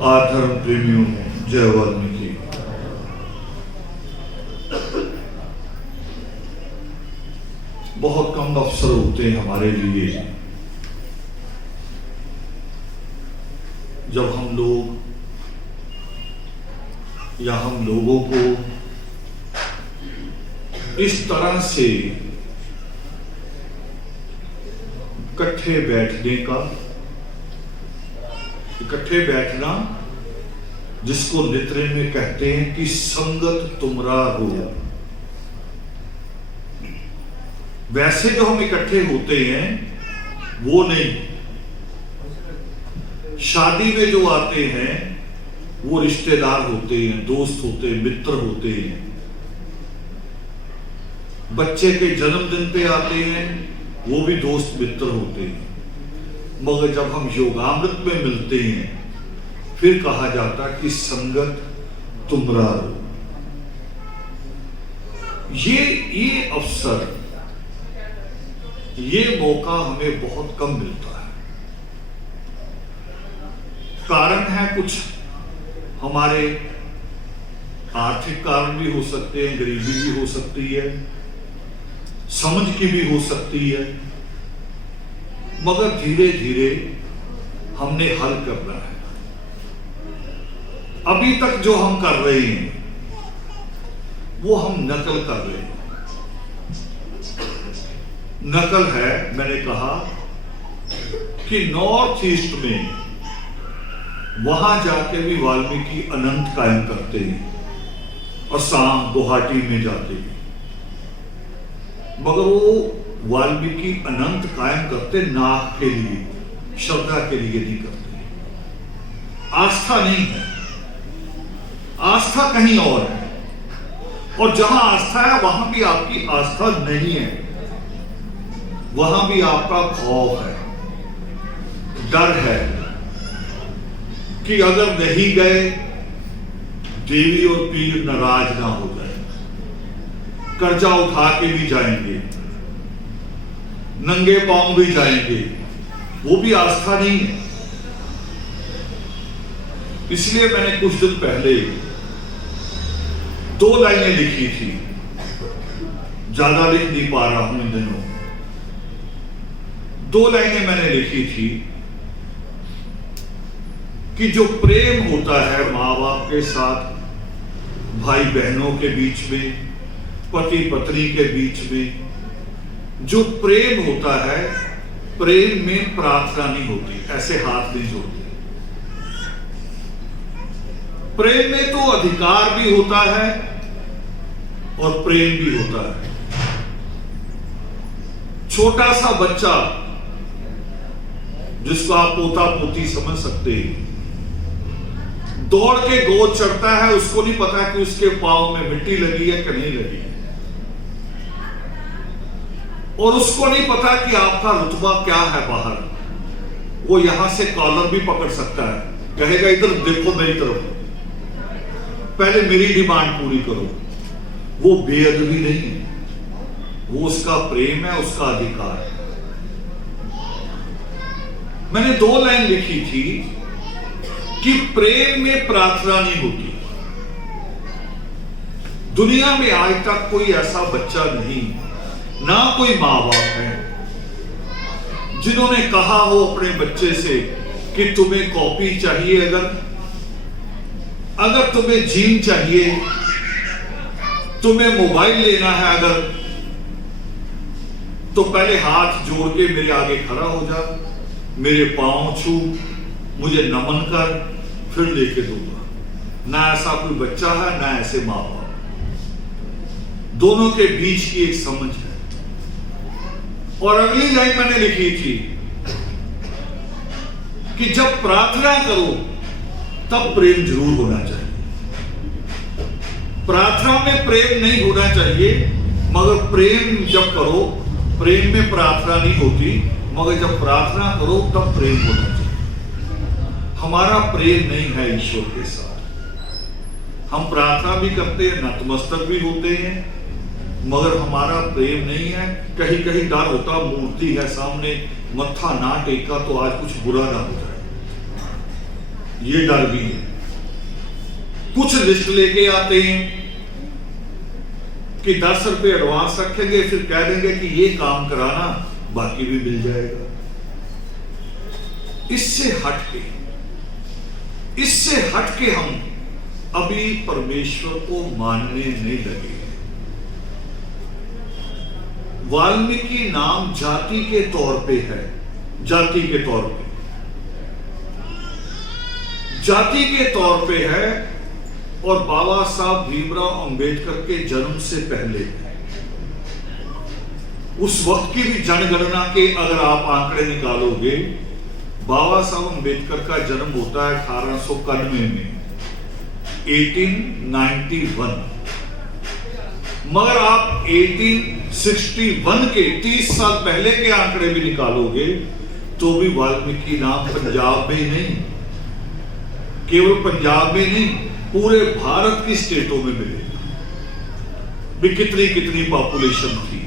आधर्म प्रेमियों जय वाल्मीकि। बहुत कम अवसर होते हैं हमारे लिए जब हम लोग या हम लोगों को इस तरह से इकट्ठे बैठना जिसको नित्रे में कहते हैं कि संगत तुमरा हो। वैसे जो हम इकट्ठे होते हैं वो नहीं, शादी में जो आते हैं वो रिश्तेदार होते हैं, दोस्त होते हैं, मित्र होते हैं। बच्चे के जन्मदिन पे आते हैं वो भी दोस्त मित्र होते हैं। मगर जब हम योगामृत में मिलते हैं फिर कहा जाता कि संगत तुमरा हो। ये अवसर, ये मौका हमें बहुत कम मिलता है। कारण है कुछ हमारे आर्थिक कारण भी हो सकते हैं, गरीबी भी हो सकती है, समझ की भी हो सकती है, मगर धीरे धीरे हमने हल करना है। अभी तक जो हम कर रहे हैं वो हम नकल कर रहे हैं। नकल है, मैंने कहा कि नॉर्थ ईस्ट में वहां जाके भी वाल्मीकि अनंत कायम करते हैं, असम गुवाहाटी में जाते हैं, मगर वो वाल्मीकि अनंत कायम करते नाक के लिए, श्रद्धा के लिए नहीं करते। आस्था नहीं है, आस्था कहीं और है। और जहां आस्था है वहां भी आपकी आस्था नहीं है, वहां भी आपका खौफ है, डर है कि अगर नहीं गए देवी और पीर नाराज ना हो जाए, कर्जा उठा के भी जाएंगे, नंगे पांव भी जाएंगे, वो भी आस्था नहीं है। इसलिए मैंने कुछ दिन पहले 2 लाइनें लिखी थी, ज्यादा लिख नहीं पा रहा हूं इन दिनों। 2 लाइनें मैंने लिखी थी कि जो प्रेम होता है माँ बाप के साथ, भाई बहनों के बीच में, पति पत्नी के बीच में, जो प्रेम होता है, प्रेम में प्रार्थना नहीं होती, ऐसे हाथ नहीं जोड़ते। प्रेम में तो अधिकार भी होता है और प्रेम भी होता है। छोटा सा बच्चा जिसको आप पोता पोती समझ सकते हैं, दौड़ के गोद चढ़ता है, उसको नहीं पता कि उसके पांव में मिट्टी लगी है कि नहीं लगी है, और उसको नहीं पता कि आपका रुतबा क्या है बाहर। वो यहां से कॉलर भी पकड़ सकता है, कहेगा इधर देखो मेरी तरफ, पहले मेरी डिमांड पूरी करो। वो बेअदबी नहीं है, वो उसका प्रेम है, उसका अधिकार है। मैंने 2 लाइन लिखी थी कि प्रेम में प्रार्थना नहीं होती। दुनिया में आज तक कोई ऐसा बच्चा नहीं, ना कोई माँ बाप है जिन्होंने कहा हो अपने बच्चे से कि तुम्हें कॉपी चाहिए, अगर तुम्हें जीन चाहिए, तुम्हें मोबाइल लेना है अगर, तो पहले हाथ जोड़ के मेरे आगे खड़ा हो जा, मेरे पांव छू, मुझे नमन कर, फिर लेके दूंगा। ना ऐसा कोई बच्चा है, ना ऐसे माँ बाप। दोनों के बीच की एक समझ है। और अगली लाइन मैंने लिखी थी कि जब प्रार्थना करो तब प्रेम जरूर होना चाहिए। प्रार्थना में प्रेम नहीं होना चाहिए, मगर प्रेम जब करो, प्रेम में प्रार्थना नहीं होती, मगर जब प्रार्थना करो तब प्रेम होना चाहिए। हमारा प्रेम नहीं है ईश्वर के साथ। हम प्रार्थना भी करते हैं, नतमस्तक भी होते हैं, मगर हमारा प्रेम नहीं है। कहीं कहीं डर होता, मूर्ति है सामने, मत्था ना टेका तो आज कुछ बुरा ना हो जाए। ये डर भी है। कुछ लिस्ट लेके आते हैं कि 10 रुपए एडवांस रखेंगे, फिर कह देंगे कि ये काम कराना, बाकी भी मिल जाएगा। इससे हटके हम अभी परमेश्वर को मानने नहीं लगे। वाल्मीकि नाम जाति के तौर पे है, जाति के तौर पे है, और बाबा साहब भीमराव अंबेडकर के जन्म से पहले उस वक्त की भी जनगणना के अगर आप आंकड़े निकालोगे, बाबा साहब अंबेडकर का जन्म होता है 1891 में, 1891। मगर आप 1861 के 30 साल पहले के आंकड़े भी निकालोगे तो भी वाल्मीकि नाम पंजाब में नहीं, केवल पंजाब में नहीं, पूरे भारत की स्टेटों में मिलेगा। भी कितनी पॉपुलेशन थी,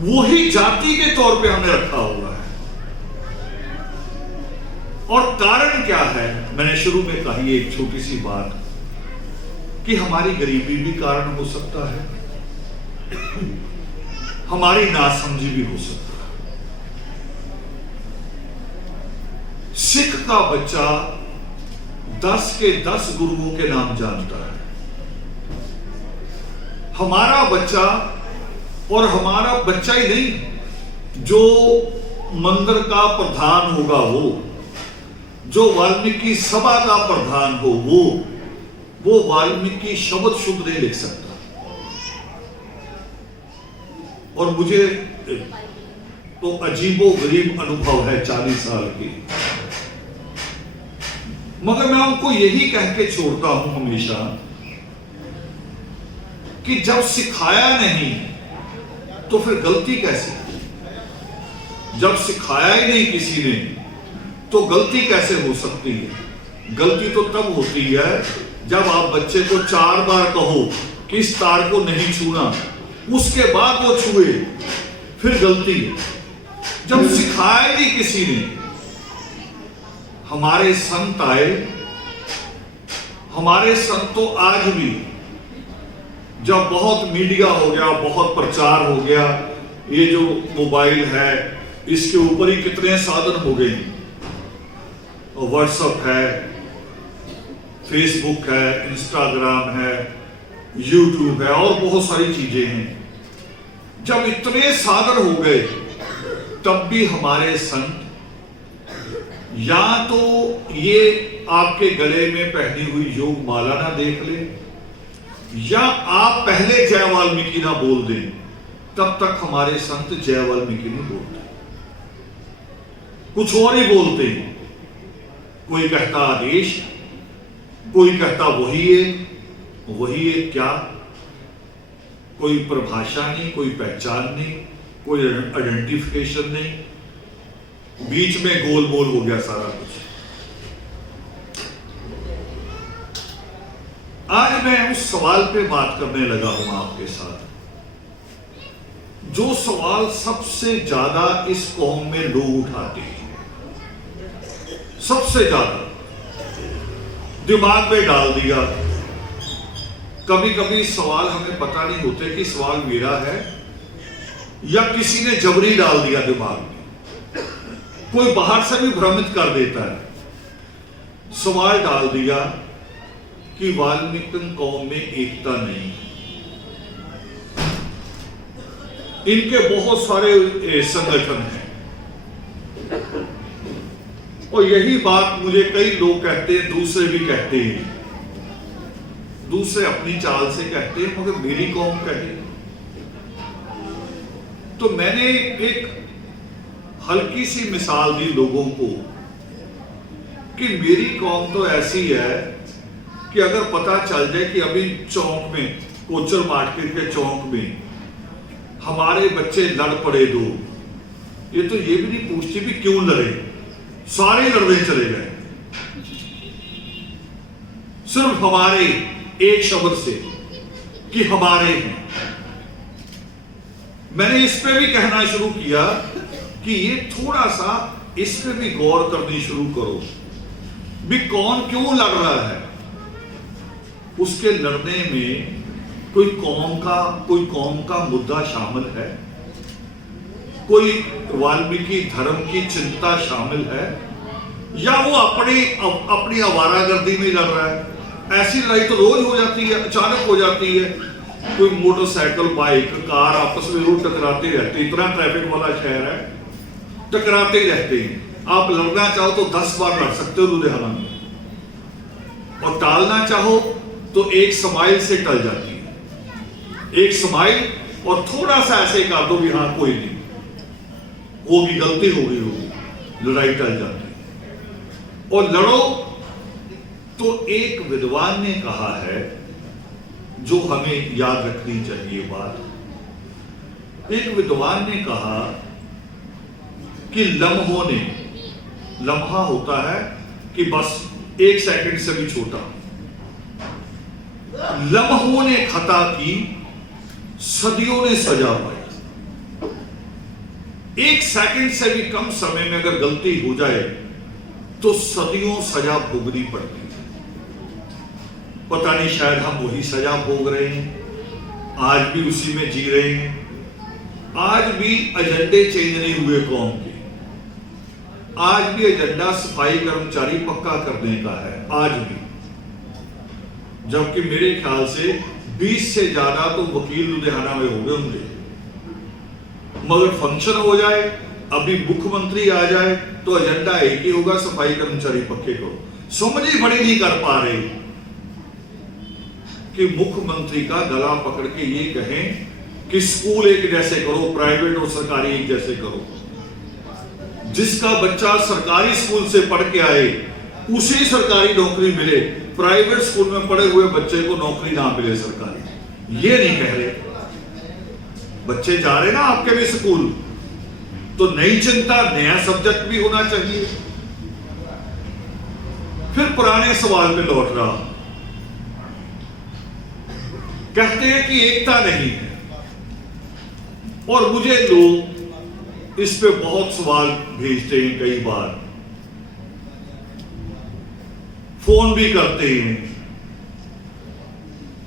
वही जाति के तौर पे हमने रखा हुआ है। और कारण क्या है? मैंने शुरू में कही एक छोटी सी बात कि हमारी गरीबी भी कारण हो सकता है, हमारी नासमझी भी हो सकता है। सिख का बच्चा 10 के 10 गुरुओं के नाम जानता है। हमारा बच्चा, और हमारा बच्चा ही नहीं, जो मंदिर का प्रधान होगा, जो वाल्मीकि सभा का प्रधान हो, वो वाल्मीकि शब्द शुद्ध नहीं लिख सकता। और मुझे तो अजीबो गरीब अनुभव है 40 साल की, मगर मैं उनको यही कह के छोड़ता हूं हमेशा कि जब सिखाया नहीं तो फिर गलती कैसे? जब सिखाया ही नहीं किसी ने तो गलती कैसे हो सकती है? गलती तो तब होती है जब आप बच्चे को 4 बार कहो कि इस तार को नहीं छूना, उसके बाद वो छुए, फिर गलती है। जब सिखाया ही नहीं किसी ने। हमारे संत आए, हमारे संत तो आज भी, जब बहुत मीडिया हो गया, बहुत प्रचार हो गया, ये जो मोबाइल है इसके ऊपर ही कितने साधन हो गए, व्हाट्सएप है, फेसबुक है, इंस्टाग्राम है, यूट्यूब है, और बहुत सारी चीजें हैं। जब इतने साधन हो गए तब भी हमारे संत या तो ये आपके गले में पहनी हुई योग माला ना देख ले, या आप पहले जय वाल्मीकि ना बोल दें, तब तक हमारे संत जय वाल्मीकि नहीं बोलते, कुछ और ही बोलते हैं। कोई कहता आदेश, कोई कहता वही एक क्या, कोई परिभाषा नहीं, कोई पहचान नहीं, कोई आइडेंटिफिकेशन नहीं, बीच में गोलमोल हो गया सारा कुछ। आज मैं उस सवाल पे बात करने लगा हूं आपके साथ, जो सवाल सबसे ज्यादा इस कौम में लोग उठाते हैं, सबसे ज्यादा दिमाग में डाल दिया। कभी कभी सवाल हमें पता नहीं होते कि सवाल मेरा है या किसी ने जबरी डाल दिया दिमाग में, कोई बाहर से भी भ्रमित कर देता है। सवाल डाल दिया कि वाल्मीकि कौम में एकता नहीं, इनके बहुत सारे संगठन हैं, और यही बात मुझे कई लोग कहते हैं, दूसरे भी कहते हैं, दूसरे अपनी चाल से कहते हैं, मगर मेरी कौम कहे। तो मैंने एक हल्की सी मिसाल दी लोगों को कि मेरी कौम तो ऐसी है कि अगर पता चल जाए कि अभी चौक में, कोचर मार्केट के चौक में हमारे बच्चे लड़ पड़े दो, ये तो ये भी नहीं पूछती भी क्यों लड़े, सारे लड़ने चले गए सिर्फ हमारे एक शब्द से कि हमारे हैं। मैंने इस पे भी कहना शुरू किया कि ये थोड़ा सा इस पे भी गौर करनी शुरू करो भी कौन क्यों लड़ रहा है, उसके लड़ने में कोई कौम का मुद्दा शामिल है, कोई वाल्मीकि धर्म की चिंता शामिल है, या वो अपनी आवारागर्दी में लड़ रहा है। ऐसी लड़ाई तो रोज हो जाती है, अचानक हो जाती है। कोई मोटरसाइकिल, बाइक, कार आपस में रोज टकराते रहते, इतना ट्रैफिक वाला शहर है, टकराते ही रहते हैं। आप लड़ना चाहो तो 10 बार लड़ सकते हो लुधियाना में, और टालना चाहो तो एक स्माइल से टल जाती है। एक स्माइल और थोड़ा सा ऐसे कर दो भी हाँ कोई नहीं, होगी, गलती हो गई होगी, लड़ाई टल जाती है। और लड़ो तो एक विद्वान ने कहा है जो हमें याद रखनी चाहिए बात। एक विद्वान ने कहा कि लम्हा होता है कि बस 1 सेकंड से भी छोटा, लम्हों ने खता की, सदियों ने सजा पाई। 1 सेकंड से भी कम समय में अगर गलती हो जाए तो सदियों सजा भोगनी पड़ती है। पता नहीं शायद हम वही सजा भोग रहे हैं, आज भी उसी में जी रहे हैं। आज भी एजेंडे चेंज नहीं हुए कौम के, आज भी एजेंडा सफाई कर्मचारी पक्का करने का है, आज भी। जबकि मेरे ख्याल से 20 से ज्यादा तो वकील लुधियाना में हो गए होंगे, मगर फंक्शन हो जाए, अभी मुख्यमंत्री आ जाए तो एजेंडा एक ही होगा, सफाई कर्मचारी पक्के करो। समझ ही बड़ी नहीं कर पा रहे कि मुख्यमंत्री का गला पकड़ के ये कहें कि स्कूल एक जैसे करो, प्राइवेट और सरकारी एक जैसे करो। जिसका बच्चा सरकारी स्कूल से पढ़ के आए उसी सरकारी नौकरी मिले, प्राइवेट स्कूल में पढ़े हुए बच्चे को नौकरी ना मिले सरकारी, ये नहीं कह रहे। बच्चे जा रहे ना आपके भी स्कूल, तो नई चिंता, नया सब्जेक्ट भी होना चाहिए। फिर पुराने सवाल पे लौट रहा, कहते हैं कि एकता नहीं है, और मुझे लोग इस पे बहुत सवाल भेजते हैं, कई बार फोन भी करते हैं।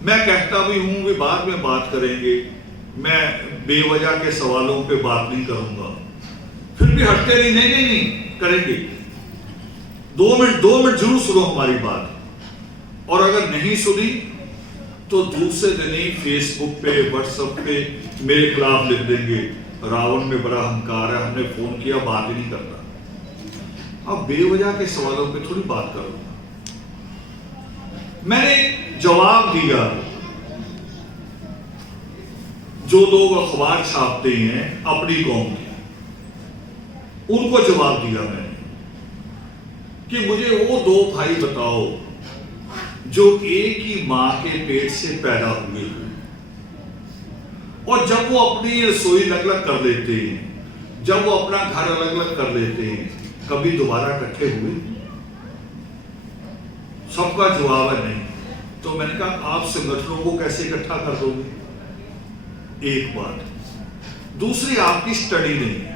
मैं कहता भी हूं कि बाद में बात करेंगे, मैं बेवजह के सवालों पे बात नहीं करूंगा। फिर भी हटते नहीं करेंगे। 2 मिनट जरूर सुनो हमारी बात, और अगर नहीं सुनी तो दूसरे दिन ही फेसबुक पे, व्हाट्सएप पे मेरे खिलाफ लिख देंगे, रावण में बड़ा अहंकार है, हमने फोन किया, बात ही नहीं करता। अब बेवजह के सवालों पे थोड़ी बात करूंगा। मैंने जवाब दिया, जो लोग अखबार छापते हैं अपनी कौम के, उनको जवाब दिया मैंने कि मुझे वो 2 भाई बताओ जो एक ही मां के पेट से पैदा हुए, और जब वो अपनी रसोई अलग अलग कर लेते हैं, जब वो अपना घर अलग अलग कर लेते हैं, कभी दोबारा इकट्ठे हुए? सबका जवाब है नहीं। तो मैंने कहा आप संगठनों को कैसे इकट्ठा कर दोगे? एक बात। दूसरी, आपकी स्टडी नहीं है,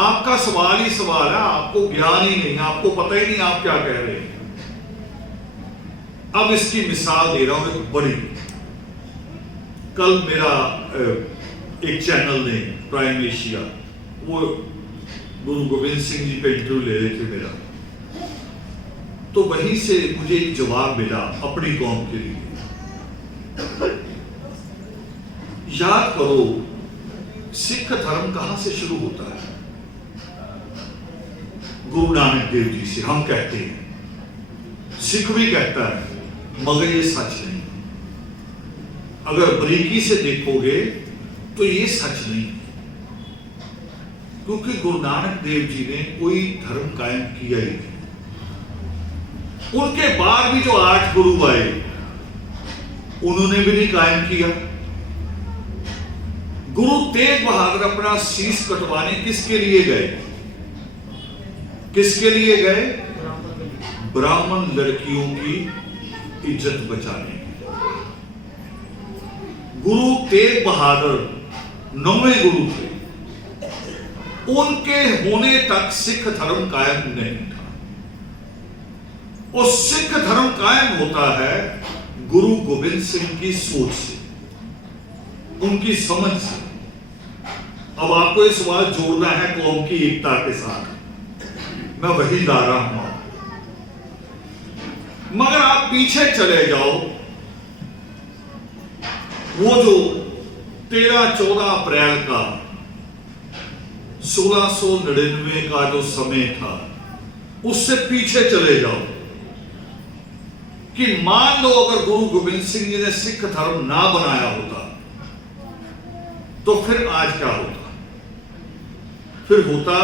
आपका सवाल ही सवाल है, आपको ज्ञान ही नहीं, आपको पता ही नहीं आप क्या कह रहे हैं। अब इसकी मिसाल दे रहा हूं एक बड़ी। कल मेरा एक चैनल ने, प्राइम एशिया, वो गुरु गोविंद सिंह जी पे इंटरव्यू ले रहे थे मेरा, तो वहीं से मुझे एक जवाब मिला अपनी कौम के लिए। याद करो सिख धर्म कहां से शुरू होता है? गुरु नानक देव जी से। हम कहते हैं, सिख भी कहता है, मगर ये सच नहीं। अगर बारीकी से देखोगे तो ये सच नहीं, क्योंकि गुरु नानक देव जी ने कोई धर्म कायम किया ही नहीं। उनके बाद भी जो 8 गुरु आए, उन्होंने भी नहीं कायम किया। गुरु तेग बहादुर अपना शीश कटवाने किसके लिए गए? किसके लिए गए? ब्राह्मण लड़कियों की इज्जत बचाने। गुरु तेग बहादुर 9वें गुरु थे, उनके होने तक सिख धर्म कायम नहीं था। और सिख धर्म कायम होता है गुरु गोविंद सिंह की सोच से, उनकी समझ से। अब आपको इस बात जोड़ना है कौम की एकता के साथ, मैं वही ला रहा हूं। मगर आप पीछे चले जाओ, वो जो 13-14 अप्रैल का 1699 का जो समय था, उससे पीछे चले जाओ कि मान लो अगर गुरु गोविंद सिंह जी ने सिख धर्म ना बनाया होता तो फिर आज क्या होता? फिर होता,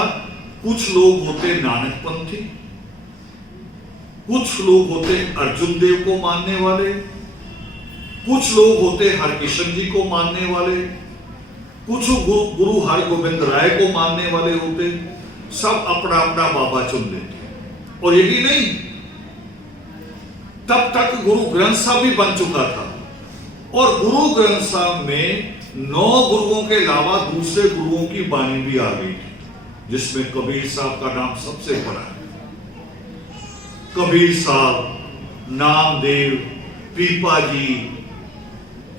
कुछ लोग होते नानकपंथी, कुछ लोग होते अर्जुन देव को मानने वाले, कुछ लोग होते हरकिशन जी को मानने वाले, कुछ गुरु हरगोविंद राय को मानने वाले होते। सब अपना अपना बाबा चुन लेते। और यही नहीं, तब तक गुरु ग्रंथ साहब भी बन चुका था, और गुरु ग्रंथ साहब में 9 गुरुओं के अलावा दूसरे गुरुओं की बानी भी आ गई थी, जिसमें कबीर साहब का नाम सबसे बड़ा है। कबीर साहब, नामदेव, पीपा जी,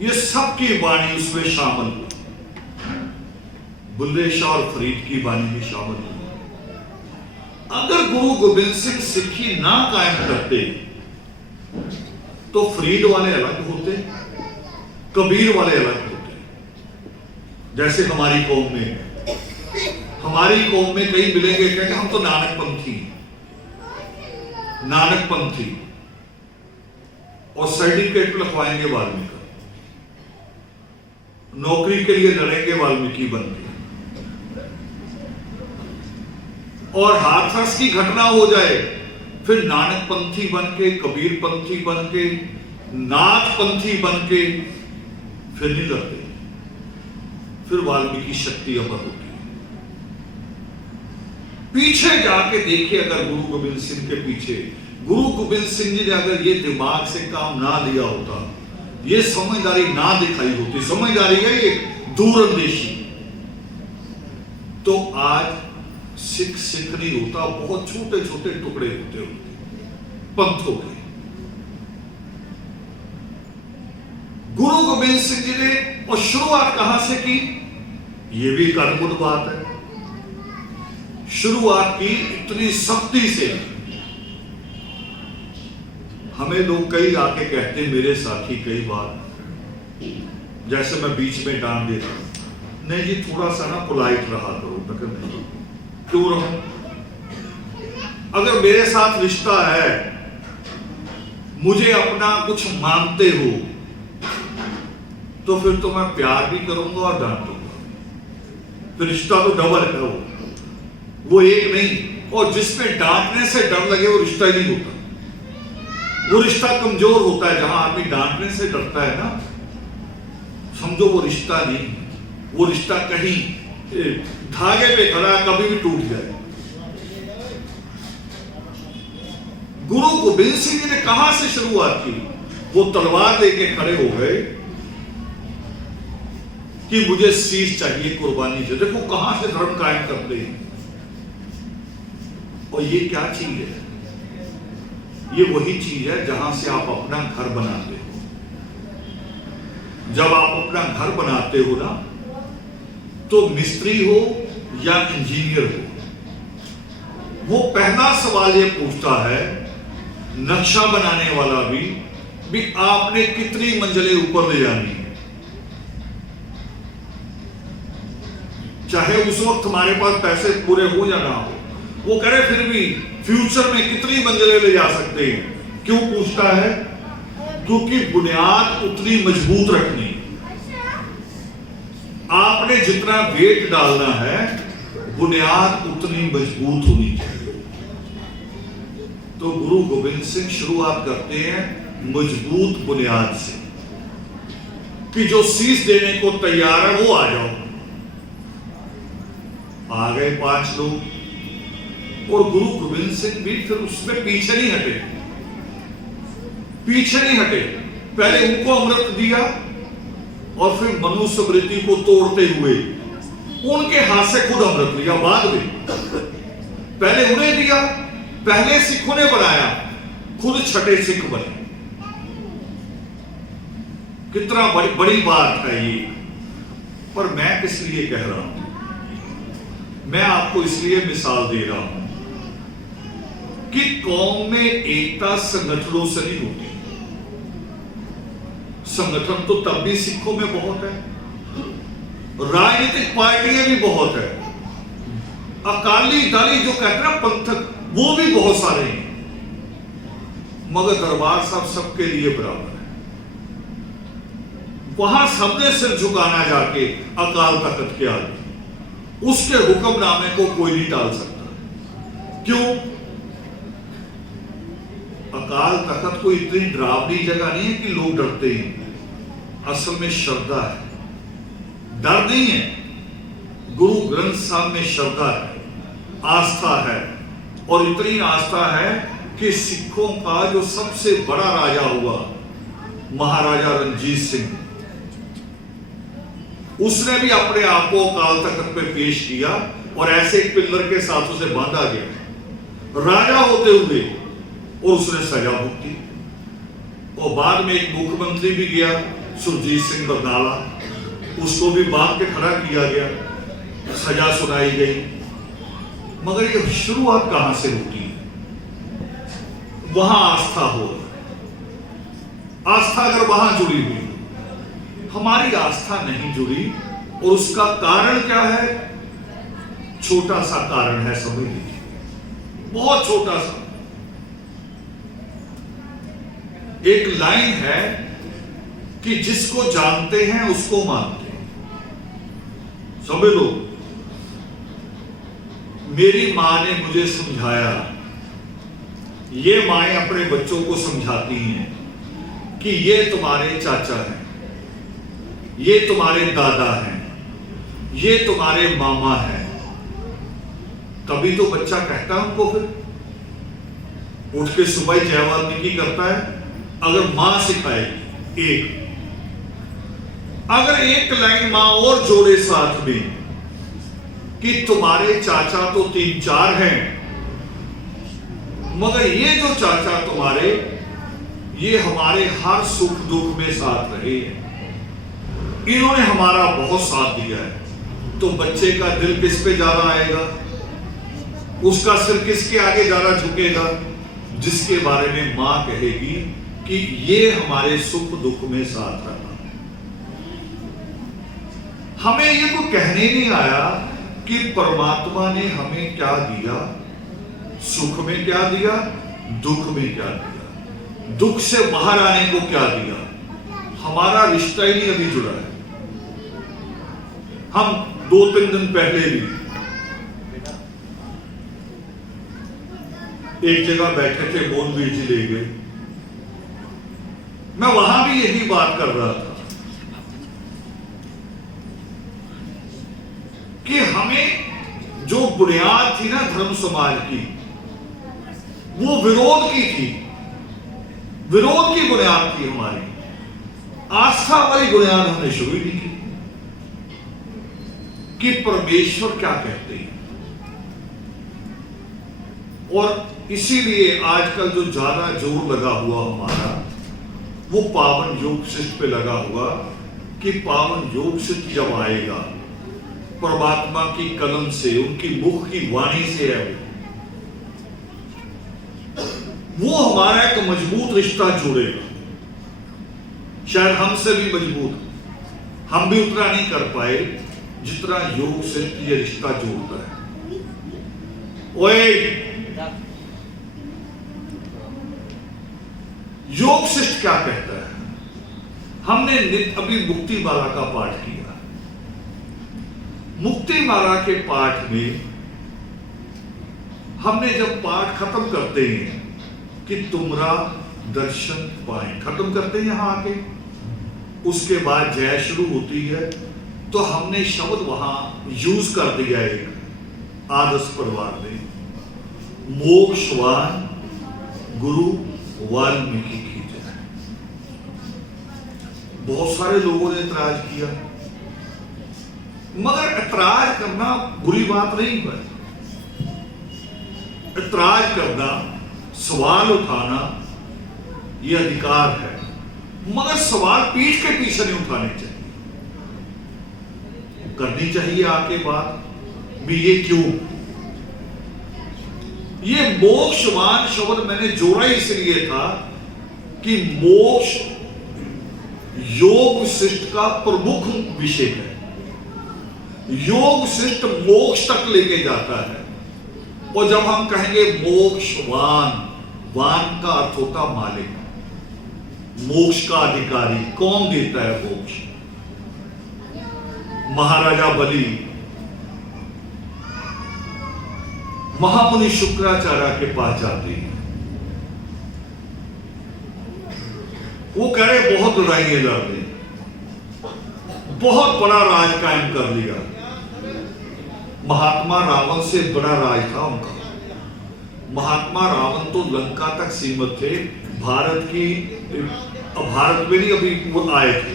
ये सबकी बानी उसमें शामिल हुई। बुल्ले शाह और फरीद की बानी भी शामिल हुई। अगर गुरु गोविंद सिंह सिक्खी ना कायम करते तो फरीद वाले अलग होते, कबीर वाले अलग होते। जैसे हमारी कौम में कई मिलेंगे कहते हम तो नानकपंथी, और सर्टिफिकेट लिखवाएंगे वाल्मीकि, नौकरी के लिए लड़ेंगे वाल्मीकि बनके, और हाथरस की घटना हो जाए फिर नानकपंथी बनके, कबीरपंथी बनके, नाथपंथी बनके फिर नहीं लड़ते, फिर वाल्मीकि शक्ति अमर होती है। पीछे जाके देखिए, अगर गुरु गोविंद सिंह के पीछे गुरु गोविंद सिंह जी ने अगर ये दिमाग से काम ना लिया होता, ये समझदारी ना दिखाई होती, समझदारी है ये दूरंदेशी, तो आज सिख नहीं होता, बहुत छोटे छोटे टुकड़े होते पंथों के। गुरु गोविंद सिंह जी ने और शुरुआत कहां से की, यह भी एक अद्भुत बात है। शुरुआत की इतनी सख्ती से, हमें लोग कई आके कहते, मेरे साथी कई बार, जैसे मैं बीच में डांट देता, नहीं जी थोड़ा सा ना पोलाइट रहा करो, मगर नहीं क्यों रहूं? अगर मेरे साथ रिश्ता है, मुझे अपना कुछ मानते हो, तो फिर तो मैं प्यार भी करूंगा और डांटूंगा। फिर रिश्ता तो डबल है, वो एक नहीं। और जिसमें डांटने से डर लगे वो रिश्ता ही नहीं होता, वो रिश्ता कमजोर होता है। जहां आदमी डांटने से डरता है ना, समझो वो रिश्ता नहीं, वो रिश्ता कहीं धागे पे खड़ा, कभी भी टूट जाए। गुरु गोविंद सिंह जी ने कहां से शुरुआत की? वो तलवार लेके खड़े हो गए कि मुझे शीश चाहिए कुर्बानी से। देखो कहां से धर्म कायम करते हैं। और ये क्या चीज है? ये वही चीज है जहां से आप अपना घर बनाते हो। जब आप अपना घर बनाते हो ना, तो मिस्त्री हो या इंजीनियर हो, वो पहला सवाल ये पूछता है, नक्शा बनाने वाला भी आपने कितनी मंजिलें ऊपर ले जानी है। चाहे उस वक्त हमारे पास पैसे पूरे हो या ना हो, वो कह रहे फिर भी फ्यूचर में कितनी मंजिलें ले जा सकते हैं। क्यों पूछता है? क्योंकि बुनियाद उतनी मजबूत रखनी। आपने जितना वेट डालना है, बुनियाद उतनी मजबूत होनी चाहिए। तो गुरु गोविंद सिंह शुरुआत करते हैं मजबूत बुनियाद से, कि जो शीश देने को तैयार है वो आ जाओ। आ गए 5 लोग, और गुरु गोविंद सिंह भी फिर उसमें पीछे नहीं हटे। पहले उनको अमृत दिया, और फिर मनुस्मृति को तोड़ते हुए उनके हाथ से खुद अमृत लिया। बाद में पहले उन्हें दिया, पहले सिखों ने बनाया, खुद छठे सिख बने। कितना बड़ी बात है ये। पर मैं किस लिए कह रहा हूं? मैं आपको इसलिए मिसाल दे रहा हूं कि कौम में एकता संगठनों से नहीं होती। संगठन तो तब भी सिखों में बहुत है, राजनीतिक पार्टियां भी बहुत है, अकाली दल जो कहते हैं ना पंथक, वो भी बहुत सारे हैं, मगर दरबार साहब सबके लिए बराबर है। वहां सबने सिर झुकाना जाके अकाल तख्त के आगे। उसके हुक्मनामे को कोई नहीं टाल सकता। क्यों? अकाल तख्त कोई इतनी डरावनी जगह नहीं है कि लोग डरते हैं। असल में श्रद्धा है, डर नहीं है। गुरु ग्रंथ साहब में श्रद्धा है, आस्था है, और इतनी आस्था है कि सिखों का जो सबसे बड़ा राजा हुआ महाराजा रणजीत सिंह, उसने भी अपने आप को अकाल तख्त पे पेश किया और ऐसे एक पिल्लर के साथ उसे बांधा गया राजा होते हुए, और उसने सजा भुगती। और बाद में एक मुख्यमंत्री भी गया, सुरजीत सिंह बरनाला, उसको भी बांध के खड़ा किया गया, सजा सुनाई गई। मगर ये शुरुआत कहां से होती है? वहां आस्था हो। आस्था अगर वहां जुड़ी हुई, हमारी आस्था नहीं जुड़ी, और उसका कारण क्या है? छोटा सा कारण है, समझ लीजिए, बहुत छोटा सा। एक लाइन है कि जिसको जानते हैं उसको मानते हैं। समझ लो, मेरी मां ने मुझे समझाया, ये माएं अपने बच्चों को समझाती हैं कि ये तुम्हारे चाचा हैं, ये तुम्हारे दादा हैं, ये तुम्हारे मामा हैं। तभी तो बच्चा कहता है उनको, फिर उठ के सुबह जय वाल्मीकि करता है। अगर मां सिखाएगी एक, अगर एक लाइन मां और जोड़े साथ में कि तुम्हारे चाचा तो 3-4 हैं, मगर ये जो चाचा तुम्हारे, ये हमारे हर सुख दुख में साथ रहे हैं, इन्होंने हमारा बहुत साथ दिया है, तो बच्चे का दिल किस पे ज्यादा आएगा? उसका सिर किसके आगे ज्यादा झुकेगा? जिसके बारे में मां कहेगी कि ये हमारे सुख दुख में साथ रहा। हमें ये तो कहने नहीं आया कि परमात्मा ने हमें क्या दिया, सुख में क्या दिया, दुख में क्या दिया, दुख से बाहर आने को क्या दिया। हमारा रिश्ता ही नहीं अभी जुड़ा है। हम 2-3 दिन पहले भी एक जगह बैठे थे, मोहनवीर जी ले गए, मैं वहां भी यही बात कर रहा था कि हमें जो बुनियाद थी ना धर्म समाज की, वो विरोध की थी, विरोध की बुनियाद थी हमारी। आस्था वाली बुनियाद हमने शुरू नहीं की कि परमेश्वर क्या कहते हैं। और इसीलिए आजकल जो ज्यादा जोर लगा हुआ हमारा, वो पावन योग शिष्ट पे लगा हुआ कि पावन योग शिष्ट जब आएगा, परमात्मा की कलम से, उनकी मुख की वाणी से है, वो हमारा एक मजबूत रिश्ता जोड़ेगा। शायद हमसे भी मजबूत, हम भी उतना नहीं कर पाए जितना योग से ये रिश्ता जोड़ता है। ओए, योग शिष्ट क्या कहता है? हमने अभी मुक्ति माला का पाठ किया। मुक्ति माला के पाठ में हमने जब पाठ खत्म करते हैं कि तुमरा दर्शन पाए, खत्म करते हैं यहां आके, उसके बाद जय शुरू होती है, तो हमने शब्द वहां यूज कर दिया एक आदर्श परिवार में, मोक्षवान गुरु वाल्मीकि की जय। बहुत सारे लोगों ने इतराज किया, मगर इतराज करना बुरी बात नहीं है। इतराज करना, सवाल उठाना ये अधिकार है, मगर सवाल पीठ के पीछे नहीं उठाने चाहिए। करनी चाहिए आके बात भी, ये क्यों? ये मोक्षवान शब्द मैंने जोड़ा इसलिए था कि मोक्ष योग शिष्ट का प्रमुख विषय है। योग शिष्ट मोक्ष तक लेके जाता है। और जब हम कहेंगे मोक्षवान, वान का अर्थ होता मालिक, मोक्ष का अधिकारी। कौन देता है मोक्ष? महाराजा बलि महामुनि शुक्राचार्य के पास जाते हैं। वो कह रहे बहुत लड़ाइयां लड़ ली, बहुत बड़ा राज कायम कर लिया। महात्मा रावण से बड़ा राज था उनका। महात्मा रावण तो लंका तक सीमित थे, भारत में नहीं अभी वो आए थे।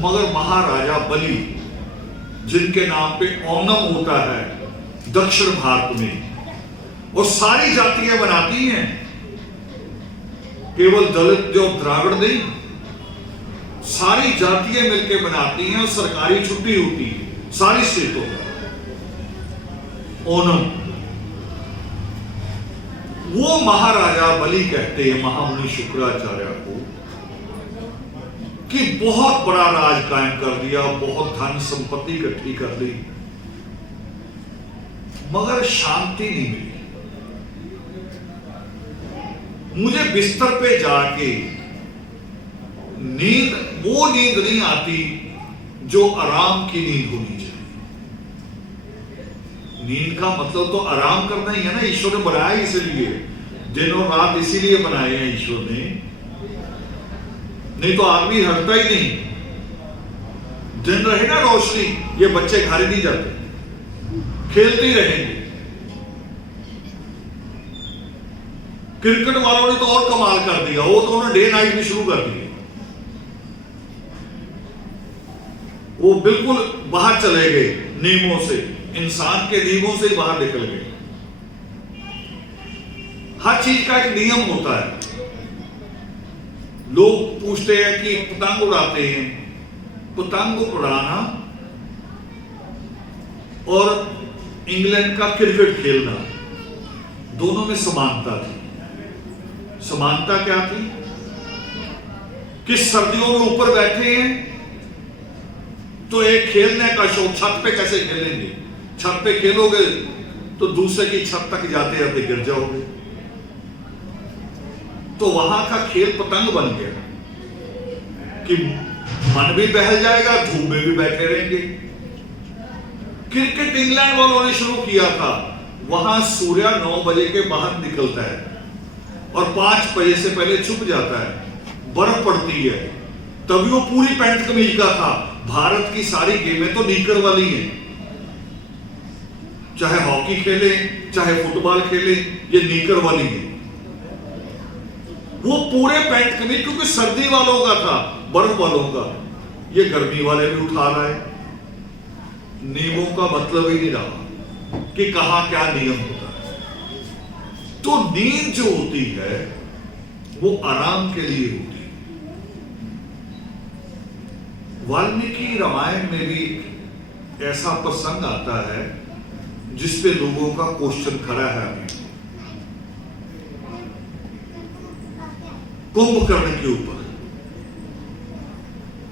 मगर महाराजा बलि, जिनके नाम पे ओणम होता है दक्षिण भारत में, और सारी जातियां बनाती हैं, केवल दलित और द्राविड़ नहीं, सारी जातियां मिलकर बनाती हैं और सरकारी छुट्टी होती है सारी स्टेटों में। ओणम, वो महाराजा बलि कहते हैं महामुनि शुक्राचार्य को कि बहुत बड़ा राज कायम कर दिया, बहुत धन संपत्ति इकट्ठी कर ली, मगर शांति नहीं मिली। मुझे बिस्तर पे जाके वो नींद नहीं आती जो आराम की नींद होनी चाहिए। नींद का मतलब तो आराम करना ही है ना। ईश्वर ने बनाया इसलिए, दिन और रात इसीलिए बनाए हैं ईश्वर ने, नहीं तो आदमी हटता ही नहीं। दिन रहे ना रोशनी, ये बच्चे घर नहीं जाते, खेलते ही रहेंगे। क्रिकेट वालों ने तो और कमाल कर दिया, वो तो उन्होंने डे नाइट भी शुरू कर दिए। वो बिल्कुल बाहर चले गए नियमों से, इंसान के नियमों से ही बाहर निकल गए। हर चीज का एक नियम होता है। लोग पूछते हैं कि पतंग उड़ाते हैं, पतंग उड़ाना और इंग्लैंड का क्रिकेट खेलना, दोनों में समानता थी। समानता क्या थी कि सर्दियों में ऊपर बैठे हैं तो एक खेलने का शौक, छत पे कैसे खेलेंगे? छत पे खेलोगे तो दूसरे की छत तक जाते जाते गिर जाओगे। तो वहां का खेल पतंग बन गया कि मन भी बहल जाएगा, धूप में भी बैठे रहेंगे। क्रिकेट इंग्लैंड वालों ने शुरू किया था। वहां सूर्य 9 बजे के बाहर निकलता है और 5 बजे से पहले छुप जाता है। बर्फ पड़ती है, तभी वो पूरी पैंट कमीज का था। भारत की सारी गेमें तो नीकर वाली हैं, चाहे हॉकी खेले चाहे फुटबॉल खेले, ये नीकर वाली है। वो पूरे पैंट कमीज, क्योंकि सर्दी वालों का था, बर्फ वालों का, ये गर्मी वाले भी उठा रहा है। नियमों का मतलब ही नहीं रहा कि कहां क्या नियम होता है। तो नींद जो होती है वो आराम के लिए होती है। वाल्मीकि रामायण में भी ऐसा प्रसंग आता है जिसपे लोगों का क्वेश्चन खड़ा है अभी। कुंभकर्ण के ऊपर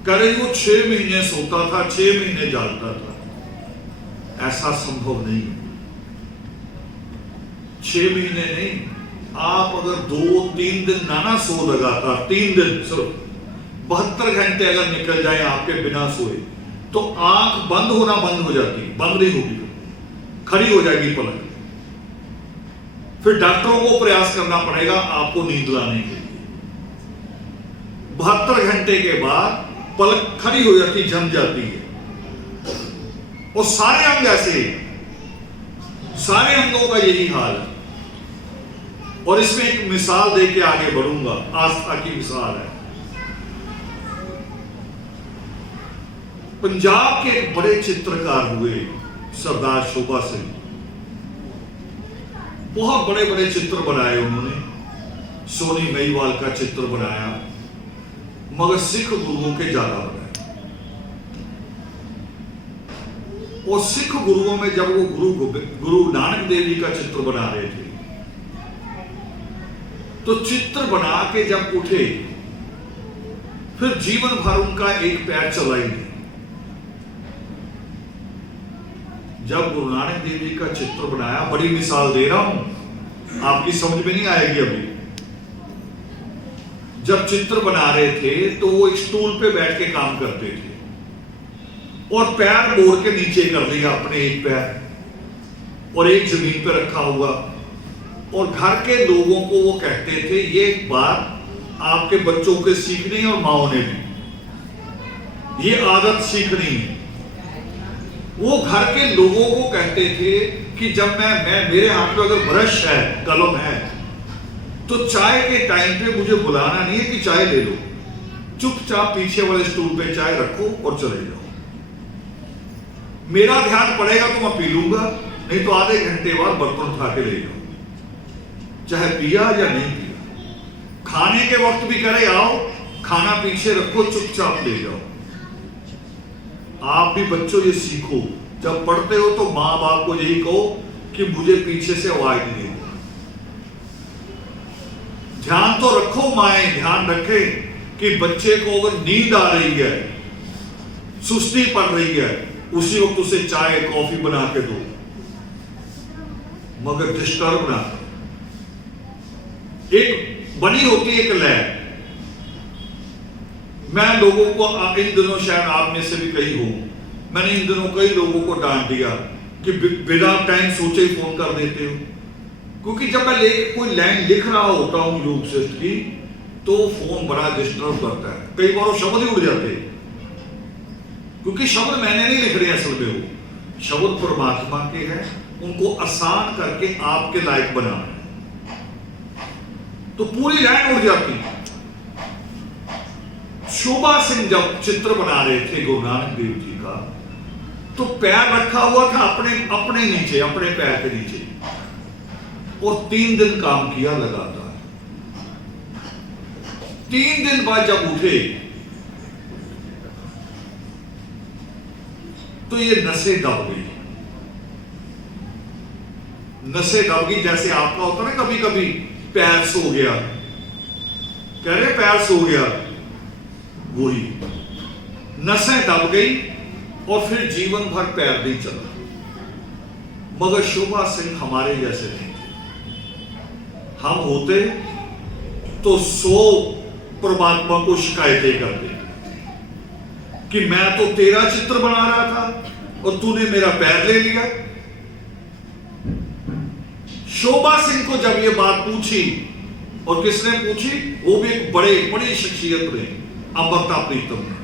करे वो 6 महीने सोता था, 6 महीने जागता था। ऐसा संभव नहीं। 6 महीने नहीं, आप अगर 2-3 दिन ना सो लगाता, 3 दिन सिर्फ 72 घंटे अगर निकल जाए आपके बिना सोए, तो आंख बंद होना बंद हो जाती, बंद नहीं होगी, खड़ी हो जाएगी पलक। फिर डॉक्टरों को प्रयास करना पड़ेगा आपको नींद लाने के लिए। 72 घंटे के बाद पलक खड़ी हो जाती, जम जाती है। और सारे अंग ऐसे, सारे अंगों का यही हाल है। और इसमें एक मिसाल देके आगे बढ़ूंगा, आस्था की मिसाल है। पंजाब के एक बड़े चित्रकार हुए सरदार शोभा सिंह। बहुत बड़े बड़े चित्र बनाए उन्होंने। सोनी महिवाल का चित्र बनाया, मगर सिख गुरुओं के ज्यादा बनाए। और सिख गुरुओं में जब वो गुरु नानक देव जी का चित्र बना रहे थे, तो चित्र बना के जब उठे, फिर जीवन भर उनका एक पैर चला ही नहीं। जब गुरु नानक देव जी का चित्र बनाया, बड़ी मिसाल दे रहा हूं, आपकी समझ में नहीं आएगी अभी। जब चित्र बना रहे थे तो वो एक स्टूल पे बैठ के काम करते थे और पैर मोड़ के नीचे कर लिया, अपने एक पैर और एक जमीन पे रखा हुआ। और घर के लोगों को वो कहते थे, ये बात आपके बच्चों के सीखनी है और माओ ने भी ये आदत सीखनी है। वो घर के लोगों को कहते थे कि जब मैं मेरे हाथ में अगर ब्रश है, कलम है, तो चाय के टाइम पे मुझे बुलाना नहीं है कि चाय ले लो, चुपचाप पीछे वाले स्टूल पे चाय रखो और चले जाओ। मेरा ध्यान पड़ेगा तो मैं पी लूंगा, नहीं तो आधे घंटे बाद बर्तन उठा के ले जाओ, चाहे पिया या नहीं पिया। खाने के वक्त भी करे आओ, खाना पीछे रखो, चुपचाप ले जाओ। आप भी बच्चों ये सीखो, जब पढ़ते हो तो मां बाप को यही कहो कि मुझे पीछे से आवाज नहीं देनी। ध्यान तो रखो, माएं ध्यान रखें कि बच्चे को अगर नींद आ रही है, सुस्ती पड़ रही है, उसी वक्त उसे चाय कॉफी बना के दो, मगर डिस्टर्ब ना। एक बनी होती है एक लय। मैं लोगों को इन दिनों, शायद आप में से भी कई हो, मैंने इन दिनों कई लोगों को डांट दिया कि बिना टाइम सोचे ही फोन कर देते हो। क्योंकि जब मैं कोई लाइन लिख रहा होता हूं योग शिष्ट की, तो फोन बड़ा डिस्टर्ब करता है। कई बार वो शब्द ही उड़ जाते हैं, क्योंकि शब्द मैंने नहीं लिख रहे असल में, वो शब्द परमात्मा के हैं, उनको आसान करके आपके लायक बनाना है, तो पूरी लाइन उड़ जाती। शोभा सिंह जब चित्र बना रहे थे गुरु नानक देव जी का, तो पैर रखा हुआ था अपने नीचे, अपने पैर के नीचे, और 3 दिन काम किया लगातार। 3 दिन बाद जब उठे तो ये नसें दब गई। नसें दब गई, जैसे आपका होता ना कभी कभी पैर सो गया, कह रहे पैर सो गया, वही नसें दब गई और फिर जीवन भर पैर नहीं चला। मगर शोभा सिंह हमारे जैसे नहीं थे। हम होते तो 100 परमात्मा को शिकायतें करते कि मैं तो तेरा चित्र बना रहा था और तूने मेरा पैर ले लिया। शोभा सिंह को जब ये बात पूछी, और किसने पूछी, वो भी एक बड़ी शख्सियत ने, अमृता प्रीतम ने।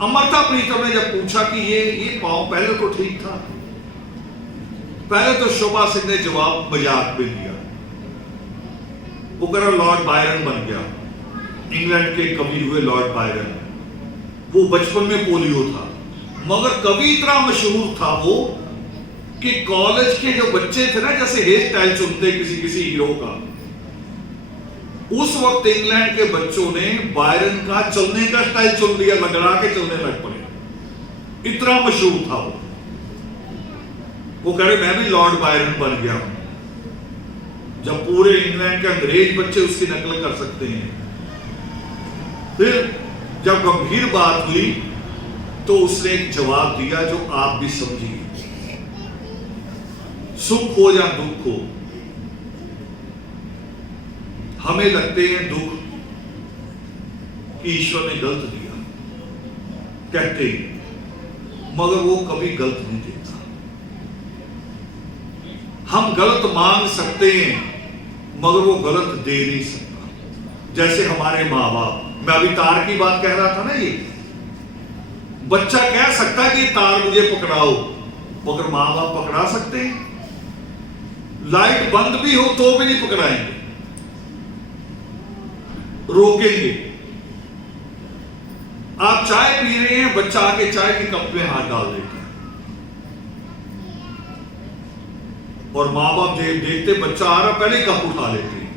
अमृता प्रीतम ने जब पूछा कि ये पांव पहले तो ठीक था, पहले तो शोभा सिंह ने जवाब मजाक में दिया। वो कह रहा लॉर्ड बायरन बन गया, इंग्लैंड के कवि हुए लॉर्ड बायरन। वो बचपन में पोलियो था, मगर कवि इतना मशहूर था वो कि कॉलेज के जो बच्चे थे ना, जैसे हेयर स्टाइल चुनते किसी हीरो का, उस वक्त इंग्लैंड के बच्चों ने बायरन का चलने का स्टाइल चुन लिया, लगड़ा के चलने लग पड़े, इतना मशहूर था वो। वो कह रहे मैं भी लॉर्ड बायरन बन गया हूं। जब पूरे इंग्लैंड के अंग्रेज बच्चे उसकी नकल कर सकते हैं। फिर जब गंभीर बात हुई तो उसने एक जवाब दिया जो आप भी समझिए। सुख हो या दुख हो, हमें लगते हैं दुख कि ईश्वर ने गलत दिया, कहते हैं, मगर वो कभी गलत नहीं देता। हम गलत मांग सकते हैं, मगर वो गलत दे नहीं सकता। जैसे हमारे माँ बाप, मैं अभी तार की बात कह रहा था ना, ये बच्चा कह सकता है कि तार मुझे पकड़ाओ, मगर माँ बाप पकड़ा सकते हैं? लाइट बंद भी हो तो भी नहीं पकड़ाएंगे, रोकेंगे। आप चाय पी रहे हैं, बच्चा आके चाय के कप में हाथ डाल देता है, और मां बाप देखते बच्चा आ रहा पहले कप उठा लेते हैं,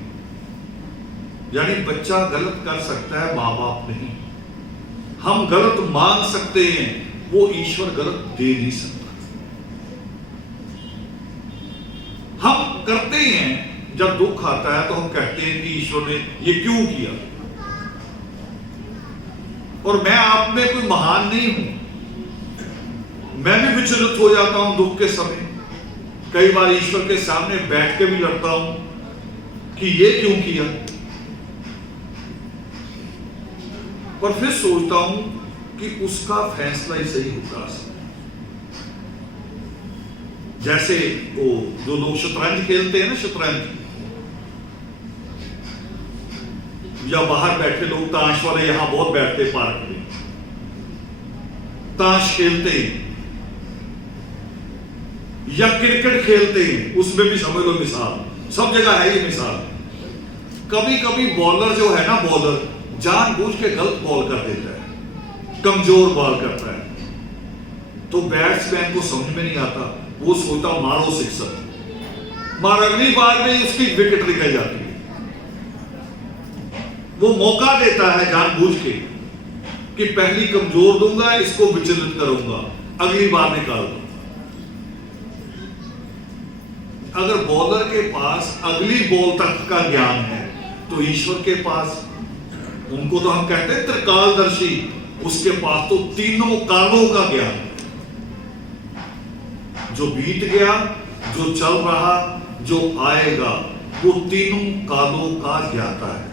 यानी बच्चा गलत कर सकता है, माँ बाप नहीं। हम गलत मांग सकते हैं, वो ईश्वर गलत दे नहीं सकता। हम करते हैं, जब दुख आता है तो हम कहते हैं कि ईश्वर ने ये क्यों किया। और मैं आप में कोई महान नहीं हूं, मैं भी विचलित हो जाता हूं दुख के समय। कई बार ईश्वर के सामने बैठ के भी लड़ता हूं कि ये क्यों किया, पर फिर सोचता हूं कि उसका फैसला ही सही होगा। जैसे वो जो लोग शतरंज खेलते हैं ना, शतरंज, या बाहर बैठे लोग ताश वाले, यहां बहुत बैठते पार्क में ताश खेलते हैं, या क्रिकेट खेलते हैं, उसमें भी समझ लो मिसाल, सब जगह है ये मिसाल। कभी कभी बॉलर जो है ना, बॉलर जानबूझ के गलत बॉल कर देता है, कमजोर बॉल करता है, तो बैट्समैन को समझ में नहीं आता, वो सोचता मारो सिक्सर, मार अगली बार में उसकी विकेट निकल जाती है। वो मौका देता है जानबूझ के कि पहली कमजोर दूंगा, इसको विचलित करूंगा, अगली बार निकाल दूंगा। अगर बॉलर के पास अगली बॉल तक का ज्ञान है तो ईश्वर के पास, उनको तो हम कहते हैं त्रिकालदर्शी, उसके पास तो तीनों कालों का ज्ञान है। जो बीत गया, जो चल रहा, जो आएगा, वो तीनों कालों का ज्ञाता है।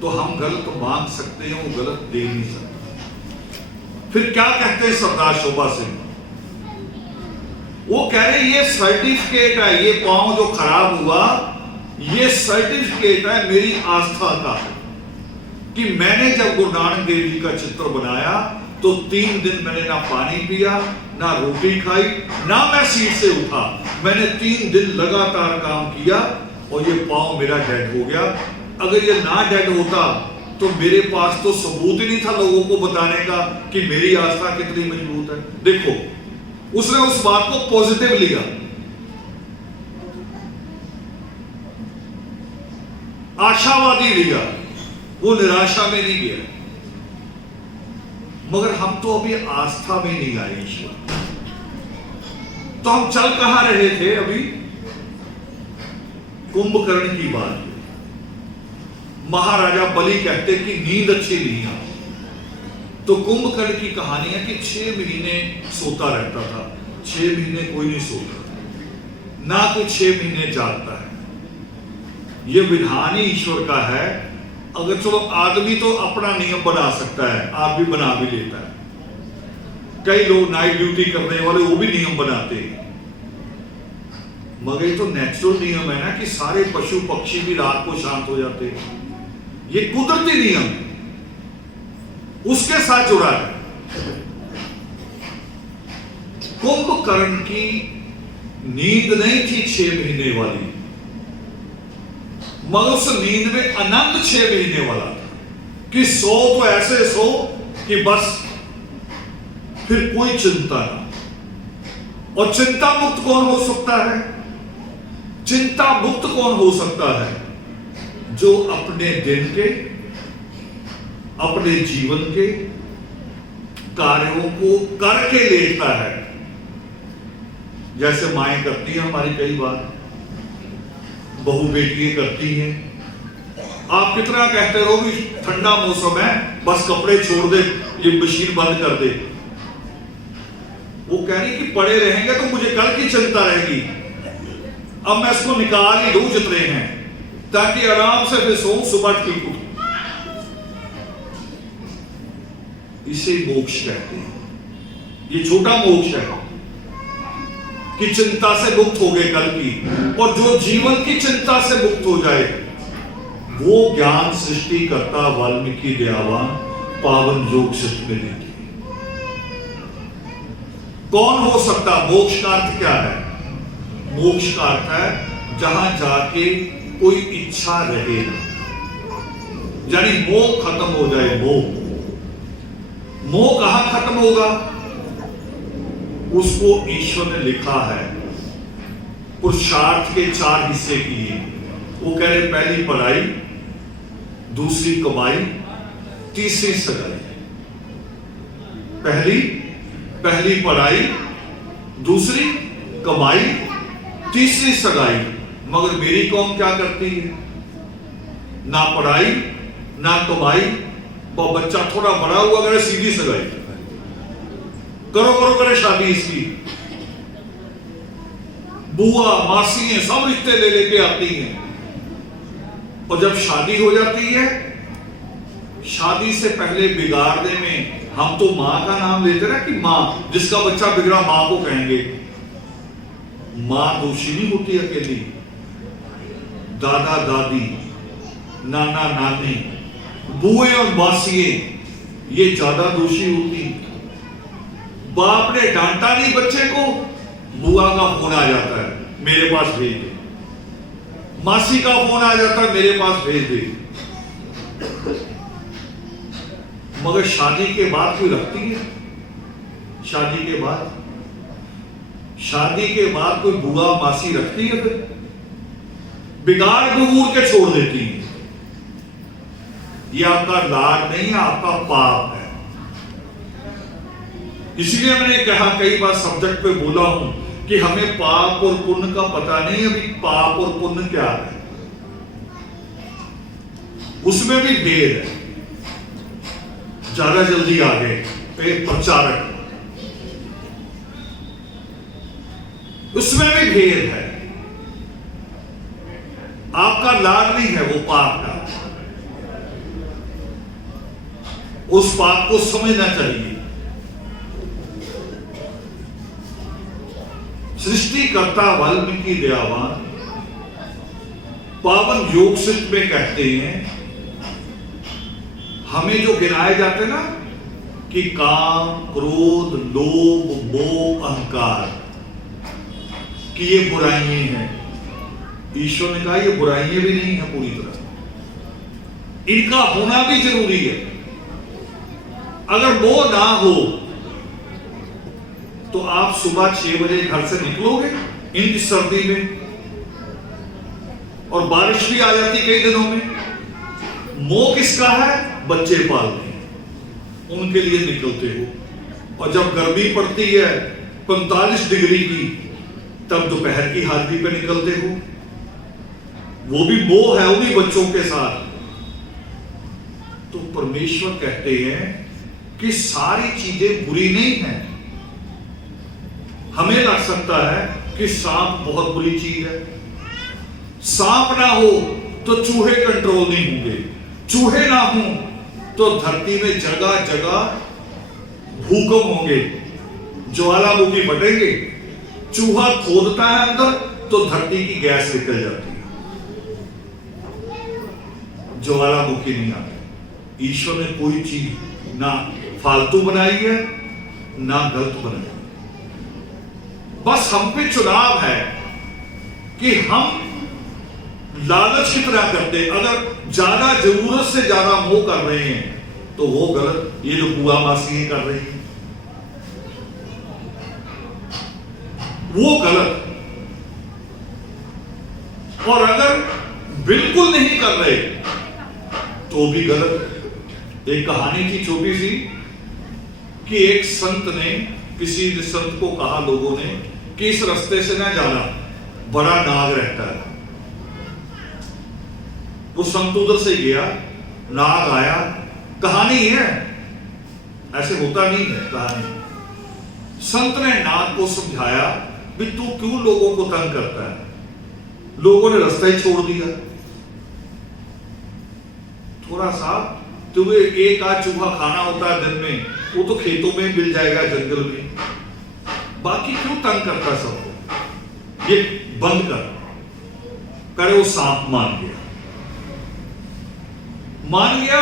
तो हम गलत मांग सकते हैं, वो गलत दे नहीं सकता। फिर क्या कहते हैं सरदार शोभा सिंह, वो कह रहे ये सर्टिफिकेट है, ये पांव जो खराब हुआ, ये सर्टिफिकेट है मेरी आस्था का, कि मैंने जब गुरु नानक देव जी का चित्र बनाया तो 3 दिन मैंने ना पानी पिया, ना रोटी खाई, ना मैं सीट से उठा। मैंने 3 दिन लगातार काम किया और ये पांव मेरा डेड हो गया। अगर ये ना डेड होता तो मेरे पास तो सबूत ही नहीं था लोगों को बताने का कि मेरी आस्था कितनी मजबूत है। देखो, उसने उस बात को पॉजिटिव लिया, आशावादी लिया, वो निराशा में नहीं गया। मगर हम तो अभी आस्था में नहीं आए ईश्वर। तो हम चल कहां रहे थे अभी? कुंभकर्ण की बात। महाराजा बलि कहते कि नींद अच्छी नहीं आई। तो कुंभकर्ण की कहानी है कि 6 महीने सोता रहता था, 6 महीने कोई नहीं सोता, ना कोई 6 महीने जागता है। यह विधान ही ईश्वर का है। अगर चलो आदमी तो अपना नियम बना सकता है, आप भी बना भी लेता है। कई लोग नाइट ड्यूटी करने वाले वो भी नियम बनाते हैं, मगर ये तो नेचुरल नियम है ना कि सारे पशु पक्षी भी रात को शांत हो जाते हैं। ये कुदरती नियम उसके साथ जुड़ा है। कुंभकर्ण की नींद नहीं थी 6 महीने वाली, मगर उस नींद में आनंद 6 महीने वाला था कि सो तो ऐसे सो कि बस फिर कोई चिंता ना। और चिंता मुक्त कौन हो सकता है? चिंता मुक्त कौन हो सकता है? जो अपने दिन के, अपने जीवन के कार्यों को करके लेता है, जैसे माएं करती हैं हमारी, कई बार बहू बेटियां करती हैं। आप कितना कहते रहो कि ठंडा मौसम है, बस कपड़े छोड़ दे, ये मशीन बंद कर दे। वो कह रही कि पड़े रहेंगे तो मुझे कल की चिंता रहेगी, अब मैं इसको निकाल ही दूं जितने हैं, ताकि आराम से फिर सो, सुबह ठीक उठूं। इसे मोक्ष कहते हैं। ये छोटा मोक्ष है कि चिंता से मुक्त हो गए कल की, और जो जीवन की चिंता से मुक्त हो जाए वो ज्ञान सृष्टि करता वाल्मीकि दयावान पावन योग सृष्टि में देती। कौन हो सकता? मोक्ष का अर्थ क्या है? मोक्ष का अर्थ है जहां जाके कोई इच्छा रहे ना, यानी मोह खत्म हो जाए। मोह कहां खत्म होगा? उसको ईश्वर ने लिखा है, पुरुषार्थ के 4 हिस्से किए। वो कह रहे पहली पढ़ाई, दूसरी कमाई, तीसरी सगाई। पहली पढ़ाई, दूसरी कमाई, तीसरी सगाई। मगर मेरी कौम क्या करती है? ना पढ़ाई ना कमाई, वो बच्चा थोड़ा बड़ा हुआ करे सीधी सगाई, करो करे शादी इसकी। बुआ मासी हैं सब रिश्ते ले लेके आती हैं, और जब शादी हो जाती है, शादी से पहले बिगाड़ने में हम तो मां का नाम लेते ना कि मां, जिसका बच्चा बिगड़ा मां को कहेंगे। मां दोषी नहीं होती अकेली, दादा दादी, नाना नानी, बुए और मासिए ये ज्यादा दोषी होती। बाप ने डांटा नहीं बच्चे को, बुआ का फोन आ जाता है मेरे पास भेज दे, मासी का फोन आ जाता है मेरे पास भेज दे। मगर शादी के बाद कोई रखती है? शादी के बाद कोई बुआ मासी रखती है? फिर बिगाड़ डूबूर के छोड़ देती है। ये आपका लाड नहीं है, आपका पाप है। इसलिए मैंने कहा कई बार सब्जेक्ट पे बोला हूं कि हमें पाप और पुण्य का पता नहीं। अभी पाप और पुण्य क्या है उसमें भी भेद है। ज्यादा जल्दी आ गए एक प्रचारक, उसमें भी भेद है। आपका लाड नहीं है, वो पाप का। उस पाप को समझना चाहिए। सृष्टिकर्ता वाल्मीकि दयावान पावन योग सूत्र में कहते हैं, हमें जो गिनाए जाते ना कि काम, क्रोध, लोभ, मोह, अहंकार कि ये बुराइयां हैं, ईश्वर ने कहा ये बुराइयां भी नहीं है पूरी तरह, इनका होना भी जरूरी है। अगर वो ना हो तो आप सुबह 6 बजे घर से निकलोगे इन सर्दी में, और बारिश भी आ जाती कई दिनों में। मोह किसका है? बच्चे पालने, उनके लिए निकलते हो। और जब गर्मी पड़ती है 45 डिग्री की, तब दोपहर की हाजिरी पे निकलते हो। वो भी मोह है, वो भी बच्चों के साथ। तो परमेश्वर कहते हैं कि सारी चीजें बुरी नहीं है। हमें लग सकता है कि सांप बहुत बुरी चीज है। सांप ना हो तो चूहे कंट्रोल नहीं होंगे, चूहे ना हो तो धरती में जगह जगह भूकंप होंगे, ज्वालामुखी फटेंगे। चूहा खोदता है अंदर तो धरती की गैस निकल जाती है, ज्वालामुखी नहीं आती। ईश्वर ने कोई चीज ना फालतू बनाई है ना गलत बनाई। बस हम पे चुनाव है कि हम लालच की तरह करते। अगर ज्यादा जरूरत से ज्यादा मोह कर रहे हैं तो वो गलत। ये जो बुआ मासी कर रही है वो गलत। और अगर बिल्कुल नहीं कर रहे तो भी गलत। एक कहानी थी छोटी सी कि एक संत ने, किसी संत को कहा लोगों ने कि इस रास्ते से ना जाना, बड़ा नाग रहता है। वो संत उधर से गया, नाग आया। कहानी है, ऐसे होता नहीं है कहानी। संत ने नाग को समझाया भी तू क्यों लोगों को तंग करता है। लोगों ने रास्ता ही छोड़ दिया। थोड़ा सा तुम्हें एक आध चूहा खाना होता है दिन में, वो तो खेतों में मिल जाएगा, जंगल में। बाकी क्यों तंग करता सबको, ये बंद कर। करे वो सांप मान गया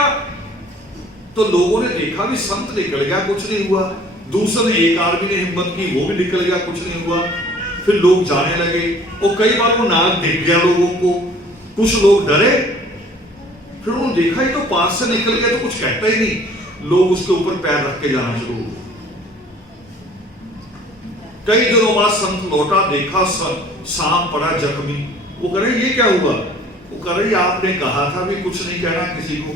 तो लोगों ने देखा भी संत निकल गया, कुछ नहीं हुआ। दूसरे एक आदमी ने हिम्मत की, वो भी निकल गया, कुछ नहीं हुआ। फिर लोग जाने लगे और कई बार वो नाग दिख गया लोगों को। कुछ लोग डरे, फिर उन्होंने देखा ही तो पास से निकल गया तो कुछ कहता ही नहीं। लोग उसके ऊपर पैर रख के जाना शुरू हो। कई दिनों बाद संत लौटा, देखा सांप पड़ा जख्मी। वो कह रहे ये क्या हुआ? वो कह रही आपने कहा था भी कुछ नहीं कहना किसी को,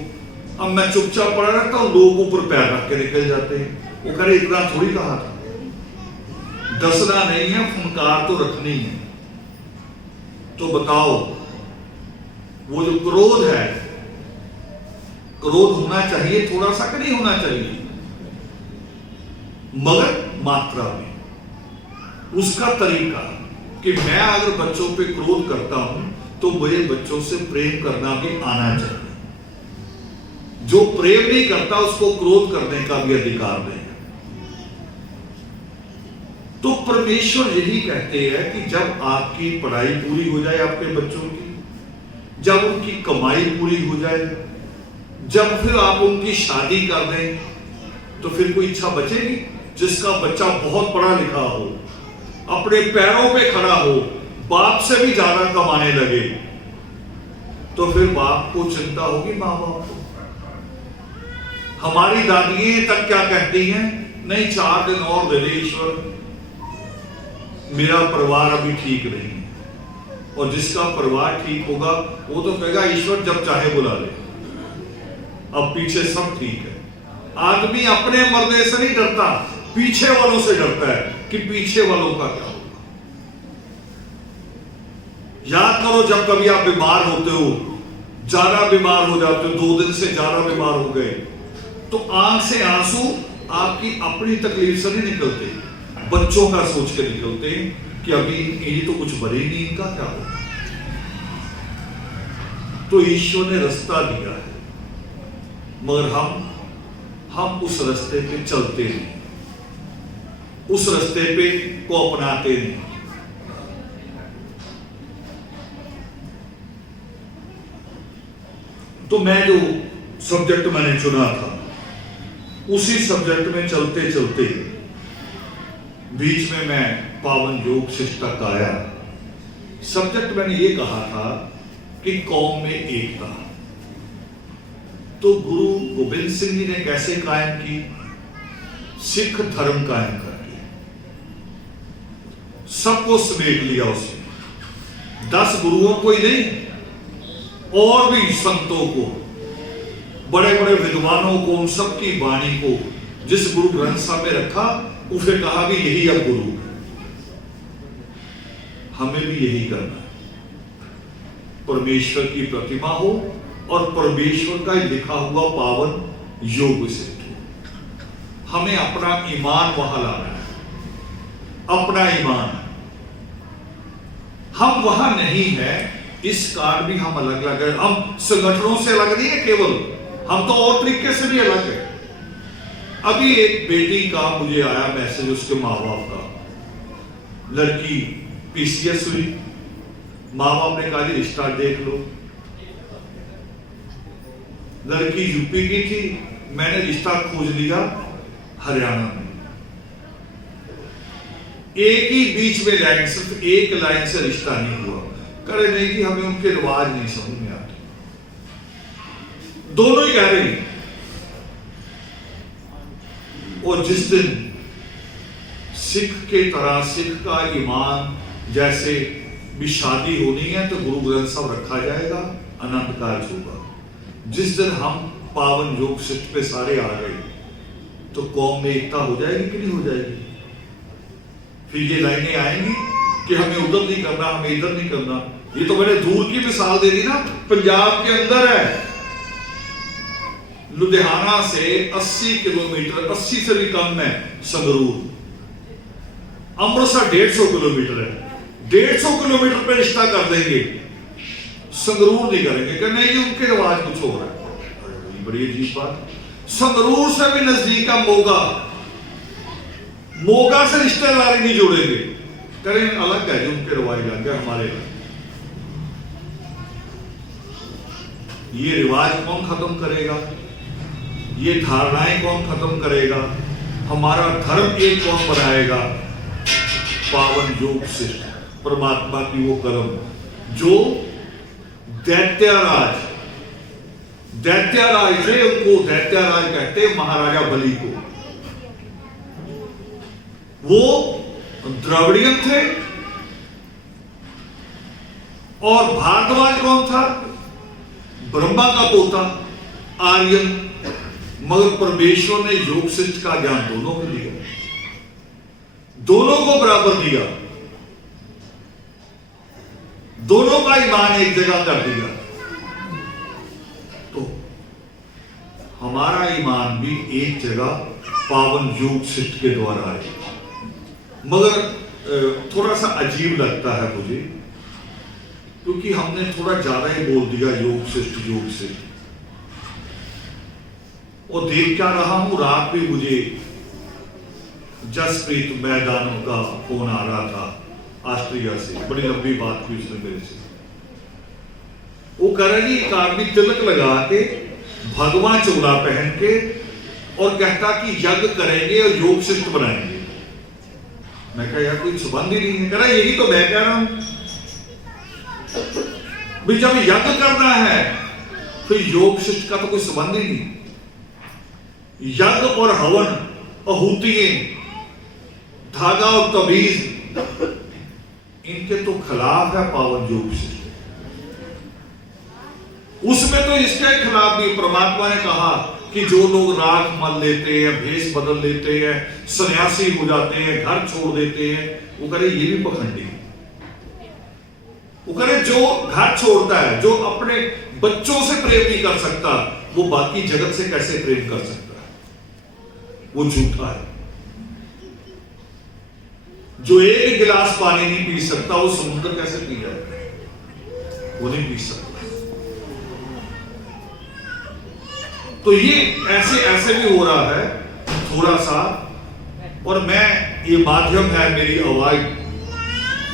अब मैं चुपचाप पड़ा रहता हूं, लोग ऊपर पैर रख के निकल जाते हैं। वो कह रहे इतना थोड़ी कहा था, दसना नहीं है, फुनकार तो रखनी है। तो बताओ, वो जो क्रोध है, क्रोध होना चाहिए थोड़ा सा कि नहीं होना चाहिए, मगर मात्रा में। उसका तरीका कि मैं अगर बच्चों पे क्रोध करता हूं तो मुझे बच्चों से प्रेम करना भी आना चाहिए। जो प्रेम नहीं करता उसको क्रोध करने का भी अधिकार नहीं है। तो परमेश्वर यही कहते हैं कि जब आपकी पढ़ाई पूरी हो जाए आपके बच्चों की, जब उनकी कमाई पूरी हो जाए, जब फिर आप उनकी शादी कर दें, तो फिर कोई इच्छा बचेगी? जिसका बच्चा बहुत पढ़ा लिखा हो, अपने पैरों पे खड़ा हो, बाप से भी ज्यादा कमाने लगे, तो फिर बाप को चिंता होगी मां बाप को। हमारी दादियां तक क्या कहती हैं, नहीं 4 दिन और दे दे ईश्वर, मेरा परिवार अभी ठीक नहीं है। और जिसका परिवार ठीक होगा वो तो कहेगा ईश्वर जब चाहे बुला ले, अब पीछे सब ठीक है। आदमी अपने मरने से नहीं डरता, पीछे वालों से डरता है कि पीछे वालों का क्या होगा। याद करो, जब कभी आप बीमार होते हो, ज्यादा बीमार हो जाते हो, 2 दिन से ज्यादा बीमार हो गए, तो आंख से आंसू आपकी अपनी तकलीफ से नहीं निकलते, बच्चों का सोच के निकलते कि अभी ये तो कुछ बने नहीं, इनका क्या होगा। तो ईश्वर ने रास्ता दिया है, मगर हम उस रास्ते पे चलते नहीं, उस रास्ते पे को अपनाते नहीं। तो मैं जो सब्जेक्ट मैंने चुना था, उसी सब्जेक्ट में चलते चलते बीच में मैं पावन योग शिष्ट तक आया। सब्जेक्ट मैंने ये कहा था कि कौम में एकता। तो गुरु गोबिंद सिंह जी ने कैसे कायम की? सिख धर्म कायम करके सबको समेट लिया उसने। 10 गुरुओं को ही नहीं, और भी संतों को, बड़े बड़े विद्वानों को, उन सबकी वाणी को जिस गुरु ग्रंथ साहब में रखा, उसे कहा भी यही अब गुरु। हमें भी यही करना है, परमेश्वर की प्रतिमा हो और परमेश्वर का लिखा हुआ पावन योग सिद्ध हो। हमें अपना ईमान वहां लाना है, अपना ईमान। हम वहां नहीं है, इस कारण भी हम अलग अलग है। हम संगठनों से अलग नहीं है केवल, हम तो और तरीके से भी अलग है। अभी एक बेटी का मुझे आया मैसेज, उसके माँ बाप का, लड़की पीसीएस हुई, माँ बाप ने कहा जी रिश्ता देख लो। लड़की यूपी की थी, मैंने रिश्ता खोज लिया हरियाणा में। एक ही बीच में लाइन, सिर्फ एक लाइन से रिश्ता नहीं हुआ। करे नहीं कि हमें उनके रिवाज नहीं समझ में आते। दोनों ही कह रहे हैं। और जिस दिन सिख के तरह, सिख का ईमान जैसे भी शादी होनी है तो गुरु ग्रंथ साहब रखा जाएगा, अनंत कार्य होगा। जिस दिन हम पावन योग शिष्ट पे सारे आ गए तो कौम में एकता हो जाएगी कि नहीं हो जाएगी? फिर ये लाइनें आएंगी कि हमें उधर नहीं करना, हमें इधर नहीं करना। ये तो मैंने दूर की मिसाल दे दी ना, पंजाब के अंदर है। लुधियाना से 80 किलोमीटर, 80 से भी कम है संगरूर। अमृतसर 150 किलोमीटर है, 150 किलोमीटर पे रिश्ता कर देंगे, संगरूर नहीं करेंगे कि नहीं उनके रिवाज कुछ हो रहा है। बड़ी अजीब बात। संगरूर से भी नजदीक है मोगा, मोगा से रिश्तेदारी नहीं जोड़ेंगे, करें अलग है, उनके रिवाज अलग है, हमारे अलग। ये रिवाज कौन खत्म करेगा? ये धारणाएं कौन खत्म करेगा? हमारा धर्म एक कौन बनाएगा? पावन योग शिष्ट, परमात्मा की वो कर्म जो दैत्याराज थे, उनको दैत्याराज कहते, महाराजा बलि को। वो द्रविड़ियन थे और भारद्वाज कौन था? ब्रह्मा का पोता, आर्यन। मगर परमेश्वर ने योग शिष्ट का ज्ञान दोनों को दिया, दोनों को बराबर दिया, दोनों का ईमान एक जगह कर दिया। तो हमारा ईमान भी एक जगह पावन योग शिष्ट के द्वारा है। मगर थोड़ा सा अजीब लगता है मुझे, क्योंकि हमने थोड़ा ज्यादा ही बोल दिया योग शिष्ट योग शिष्ट। और देख क्या रहा हूं, रात में मुझे जसप्रीत मैदानों का फोन आ रहा था ऑस्ट्रिया से, बड़ी लंबी बात हुई उसने मेरे से। वो कह रहे जी एक आदमी तिलक लगा के, भगवा चोला पहन के, और कहता कि यज्ञ करेंगे और योग शिष्ट बनाएंगे। मैं कहा यार कोई संबंध ही नहीं है। कह रहा यही तो मैं कह रहा हूं भाई, जब यज्ञ करना है तो योग शिष्ट का तो कोई संबंध ही नहीं। यज्ञ और हवन, आहूतियां, धागा और तबीज, इनके तो खिलाफ है पावन योग शिष्ट। उसमें तो इसके खिलाफ भी परमात्मा ने कहा कि जो लोग राख मल लेते हैं, भेष बदल लेते हैं, सन्यासी हो जाते हैं, घर छोड़ देते हैं, वो करे ये भी पखंडी। वो करे जो घर छोड़ता है, जो अपने बच्चों से प्रेम नहीं कर सकता, वो बाकी जगत से कैसे प्रेम कर सकता है? वो झूठा है। जो एक गिलास पानी नहीं पी सकता, वो समुद्र कैसे पी जाएगा? वो नहीं पी सकता। तो ये ऐसे ऐसे भी हो रहा है थोड़ा सा। और मैं, ये माध्यम है मेरी आवाज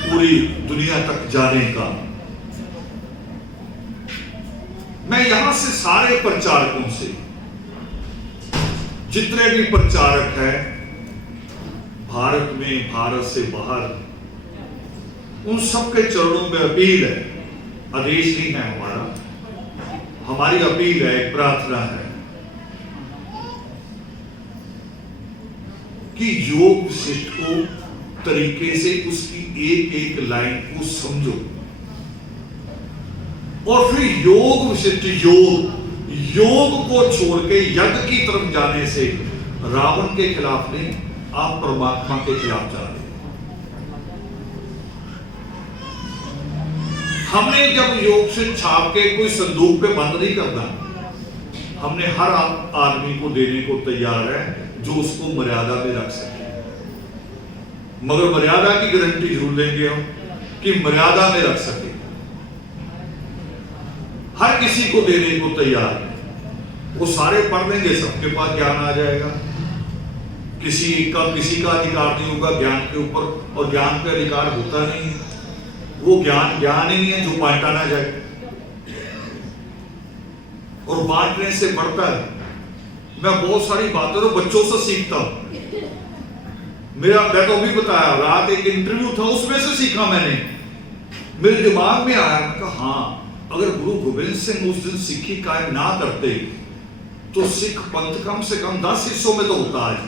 पूरी दुनिया तक जाने का। मैं यहां से सारे प्रचारकों से, जितने भी प्रचारक हैं भारत में, भारत से बाहर, उन सबके चरणों में अपील है, आदेश नहीं है हमारा, हमारी अपील है, एक प्रार्थना है कि योग शिष्ट को तरीके से उसकी एक एक लाइन को समझो, और फिर योग विशिष्ट योग को छोड़ के यज्ञ की तरफ जाने से रावण के खिलाफ नहीं, आप परमात्मा के खिलाफ जा रहे हैं। हमने जब योग से छाप के कोई संदूक पे बंद नहीं करना, हमने हर आदमी को देने को तैयार है जो उसको मर्यादा में रख सके। मगर मर्यादा की गारंटी जरूर देंगे हम कि मर्यादा में रख सके। हर किसी को देने को तैयार है। वो सारे पढ़ लेंगे, सबके पास ज्ञान आ जाएगा। किसी का अधिकार नहीं होगा ज्ञान के ऊपर, और ज्ञान पे अधिकार होता नहीं है। वो ज्ञान ही नहीं है जो बांटा ना जाए, और बांटने से बढ़ता है। मैं बहुत सारी बातें तो बच्चों से सीखता हूं। मैं तो अभी बताया, रात एक इंटरव्यू था, उसमें से सीखा मैंने। मेरे दिमाग में आया, मैं कहा हाँ, अगर गुरु गोविंद सिंह उस दिन सिक्खी कायम ना करते तो सिख पंथ कम से कम 10 हिस्सों में तो होता है।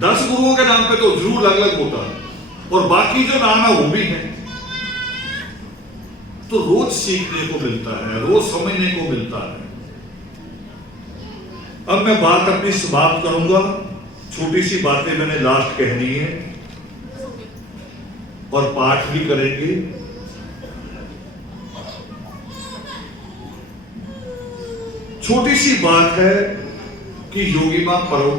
10 गुरुओं के नाम पे तो जरूर अलग अलग होता, और बाकी जो नाम है वो भी है। तो रोज सीखने को मिलता है, रोज समझने को मिलता है। अब मैं बात अपनी समाप्त करूंगा। छोटी सी बातें मैंने लास्ट कहनी है, और पाठ भी करेंगे। छोटी सी बात है कि योगी मां पर्व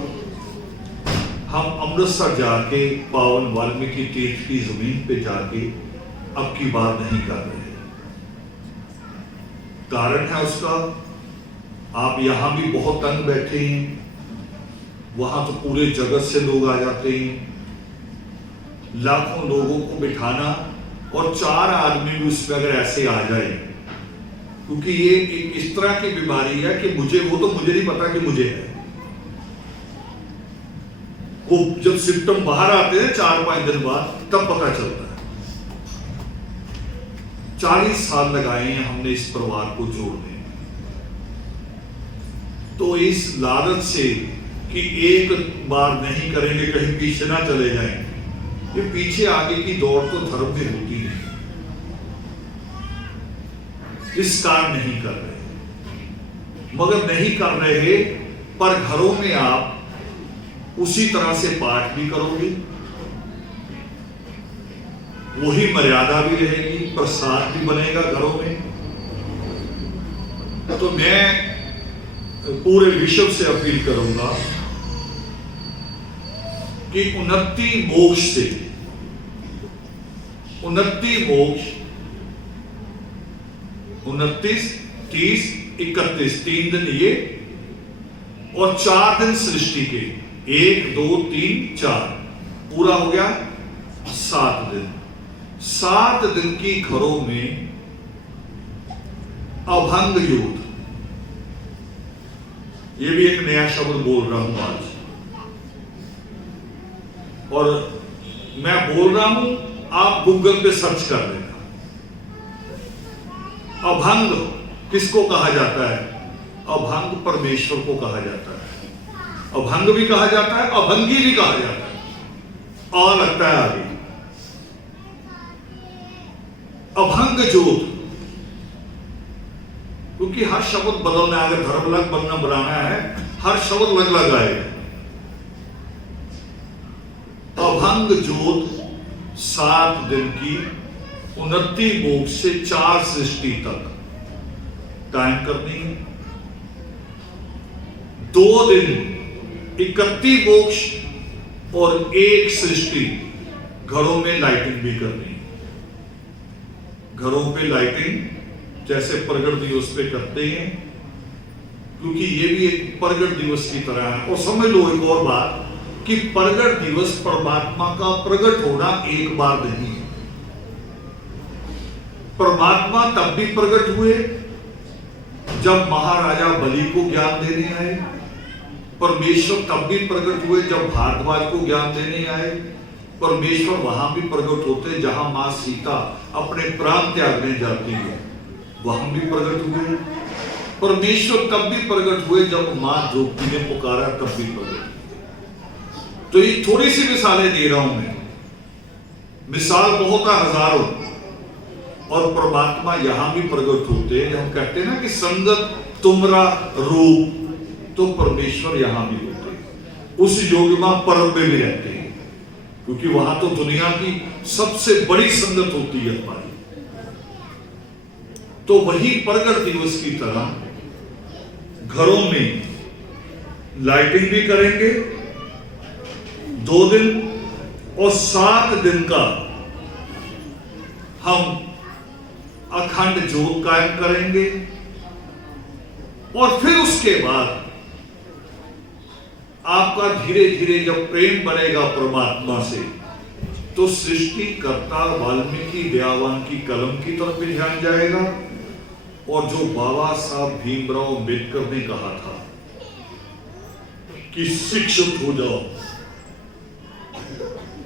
हम अमृतसर जाके पावन वाल्मीकि तीर्थ की जमीन पे जाके अब की बात नहीं कर रहे। कारण है उसका, आप यहां भी बहुत तंग बैठे हैं, वहां तो पूरे जगत से लोग आ जाते हैं। लाखों लोगों को बिठाना, और 4 आदमी भी उसमें अगर ऐसे आ जाए, क्योंकि ये एक इस तरह की बीमारी है कि मुझे नहीं पता कि मुझे है। वो जब सिम्टम बाहर आते हैं 4-5 दिन बाद, तब पता चलता है। 40 साल लगाए हैं हमने इस परिवार को जोड़ने। तो इस लालच से कि एक बार नहीं करेंगे कहीं पीछे ना चले जाएं, ये पीछे आगे की दौड़ तो धर्म में होती है। इस काम नहीं कर रहे, मगर नहीं कर रहे पर घरों में आप उसी तरह से पाठ भी करोगे, वही मर्यादा भी रहेगी, प्रसाद भी बनेगा घरों में। तो मैं पूरे विश्व से अपील करूंगा कि उन्नति मोक्ष से, उन्नति मोक्ष 29, 30, 31 3 दिन ये और 4 दिन सृष्टि के, 1 2 3 4 पूरा हो गया 7 दिन। 7 दिन की घरों में अभंग युद्ध, ये भी एक नया शब्द बोल रहा हूं आज, और मैं बोल रहा हूं, आप गूगल पे सर्च कर लेना। अभंग किसको कहा जाता है? अभंग परमेश्वर को कहा जाता है। अभंग भी कहा जाता है, अभंगी भी कहा जाता है, और लगता है आगे अभंग ज्योत, क्योंकि हर शब्द बदलना है, अगर धर्म अलग बनना बनाना है, हर शब्द अलग अलग आएगा। अभंग ज्योत 7 दिन की 29 मोक्ष से 4 सृष्टि तक कायम करनी है। 2 दिन 31 मोक्ष और 1 सृष्टि घरों में लाइटिंग भी करनी है। घरों पे लाइटिंग जैसे प्रगट दिवस पे करते हैं, क्योंकि ये भी एक प्रगट दिवस की तरह है। और समझ लो एक और बात कि प्रगट दिवस परमात्मा का प्रगट होना एक बार नहीं है। परमात्मा तब भी प्रगट हुए जब महाराजा बलि को ज्ञान देने आए, परमेश्वर तब भी प्रकट हुए जब भारद्वाज को ज्ञान देने आए, परमेश्वर वहां भी प्रकट होते जहां मां सीता अपने प्राण त्यागने जाती है, वहां भी प्रकट हुए। परमेश्वर तब भी प्रकट हुए जब मां द्रौपदी ने पुकारा, तब भी प्रकट हुए। तो ये थोड़ी सी मिसालें दे रहा हूं मैं, मिसाल बहुत है हजारों, और परमात्मा यहां भी प्रकट होते हैं। हम कहते हैं ना कि संगत तुमरा रूप, तो परमेश्वर यहां भी होते हैं, उस योग में परम में भी रहते हैं, क्योंकि वहां तो दुनिया की सबसे बड़ी संगत होती है हमारी। तो वही प्रगट दिवस की तरह घरों में लाइटिंग भी करेंगे 2 दिन, और 7 दिन का हम अखंड ज्योत कायम करेंगे। और फिर उसके बाद आपका धीरे धीरे जब प्रेम बढ़ेगा परमात्मा से, तो सृष्टि कर्ता वाल्मीकि दयावान की कलम की तरफ भी ध्यान जाएगा। और जो बाबा साहब भीमराव अम्बेडकर ने कहा था कि शिक्षित हो जाओ,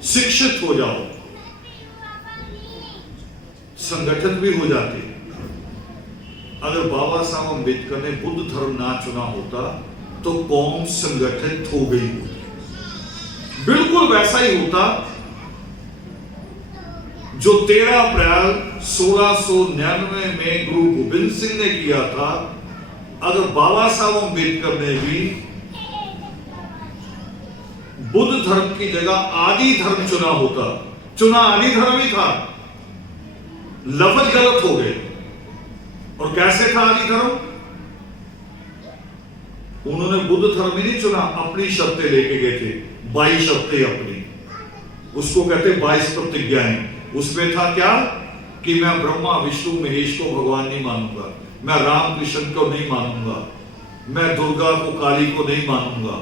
शिक्षित हो जाओ, संगठित भी हो जाते। अगर बाबा साहब अम्बेडकर ने बुद्ध धर्म ना चुना होता तो कौम संगठित हो गई होती। बिल्कुल वैसा ही होता जो 13 अप्रैल 1699 में गुरु गोबिंद सिंह ने किया था। अगर बाबा साहब अम्बेडकर ने भी बुद्ध धर्म की जगह आदि धर्म चुना होता, चुना आदि धर्म ही था, लफ्ज गलत हो गए। और कैसे था आदि धर्म? उन्होंने बुद्ध धर्म ही नहीं चुना, अपनी शर्तें लेके गए थे, 22 शर्तें अपनी, उसको कहते 22 प्रतिज्ञाएं। उसमें था क्या कि मैं ब्रह्मा विष्णु महेश को भगवान नहीं मानूंगा, मैं राम कृष्ण को नहीं मानूंगा, मैं दुर्गा को काली को नहीं मानूंगा।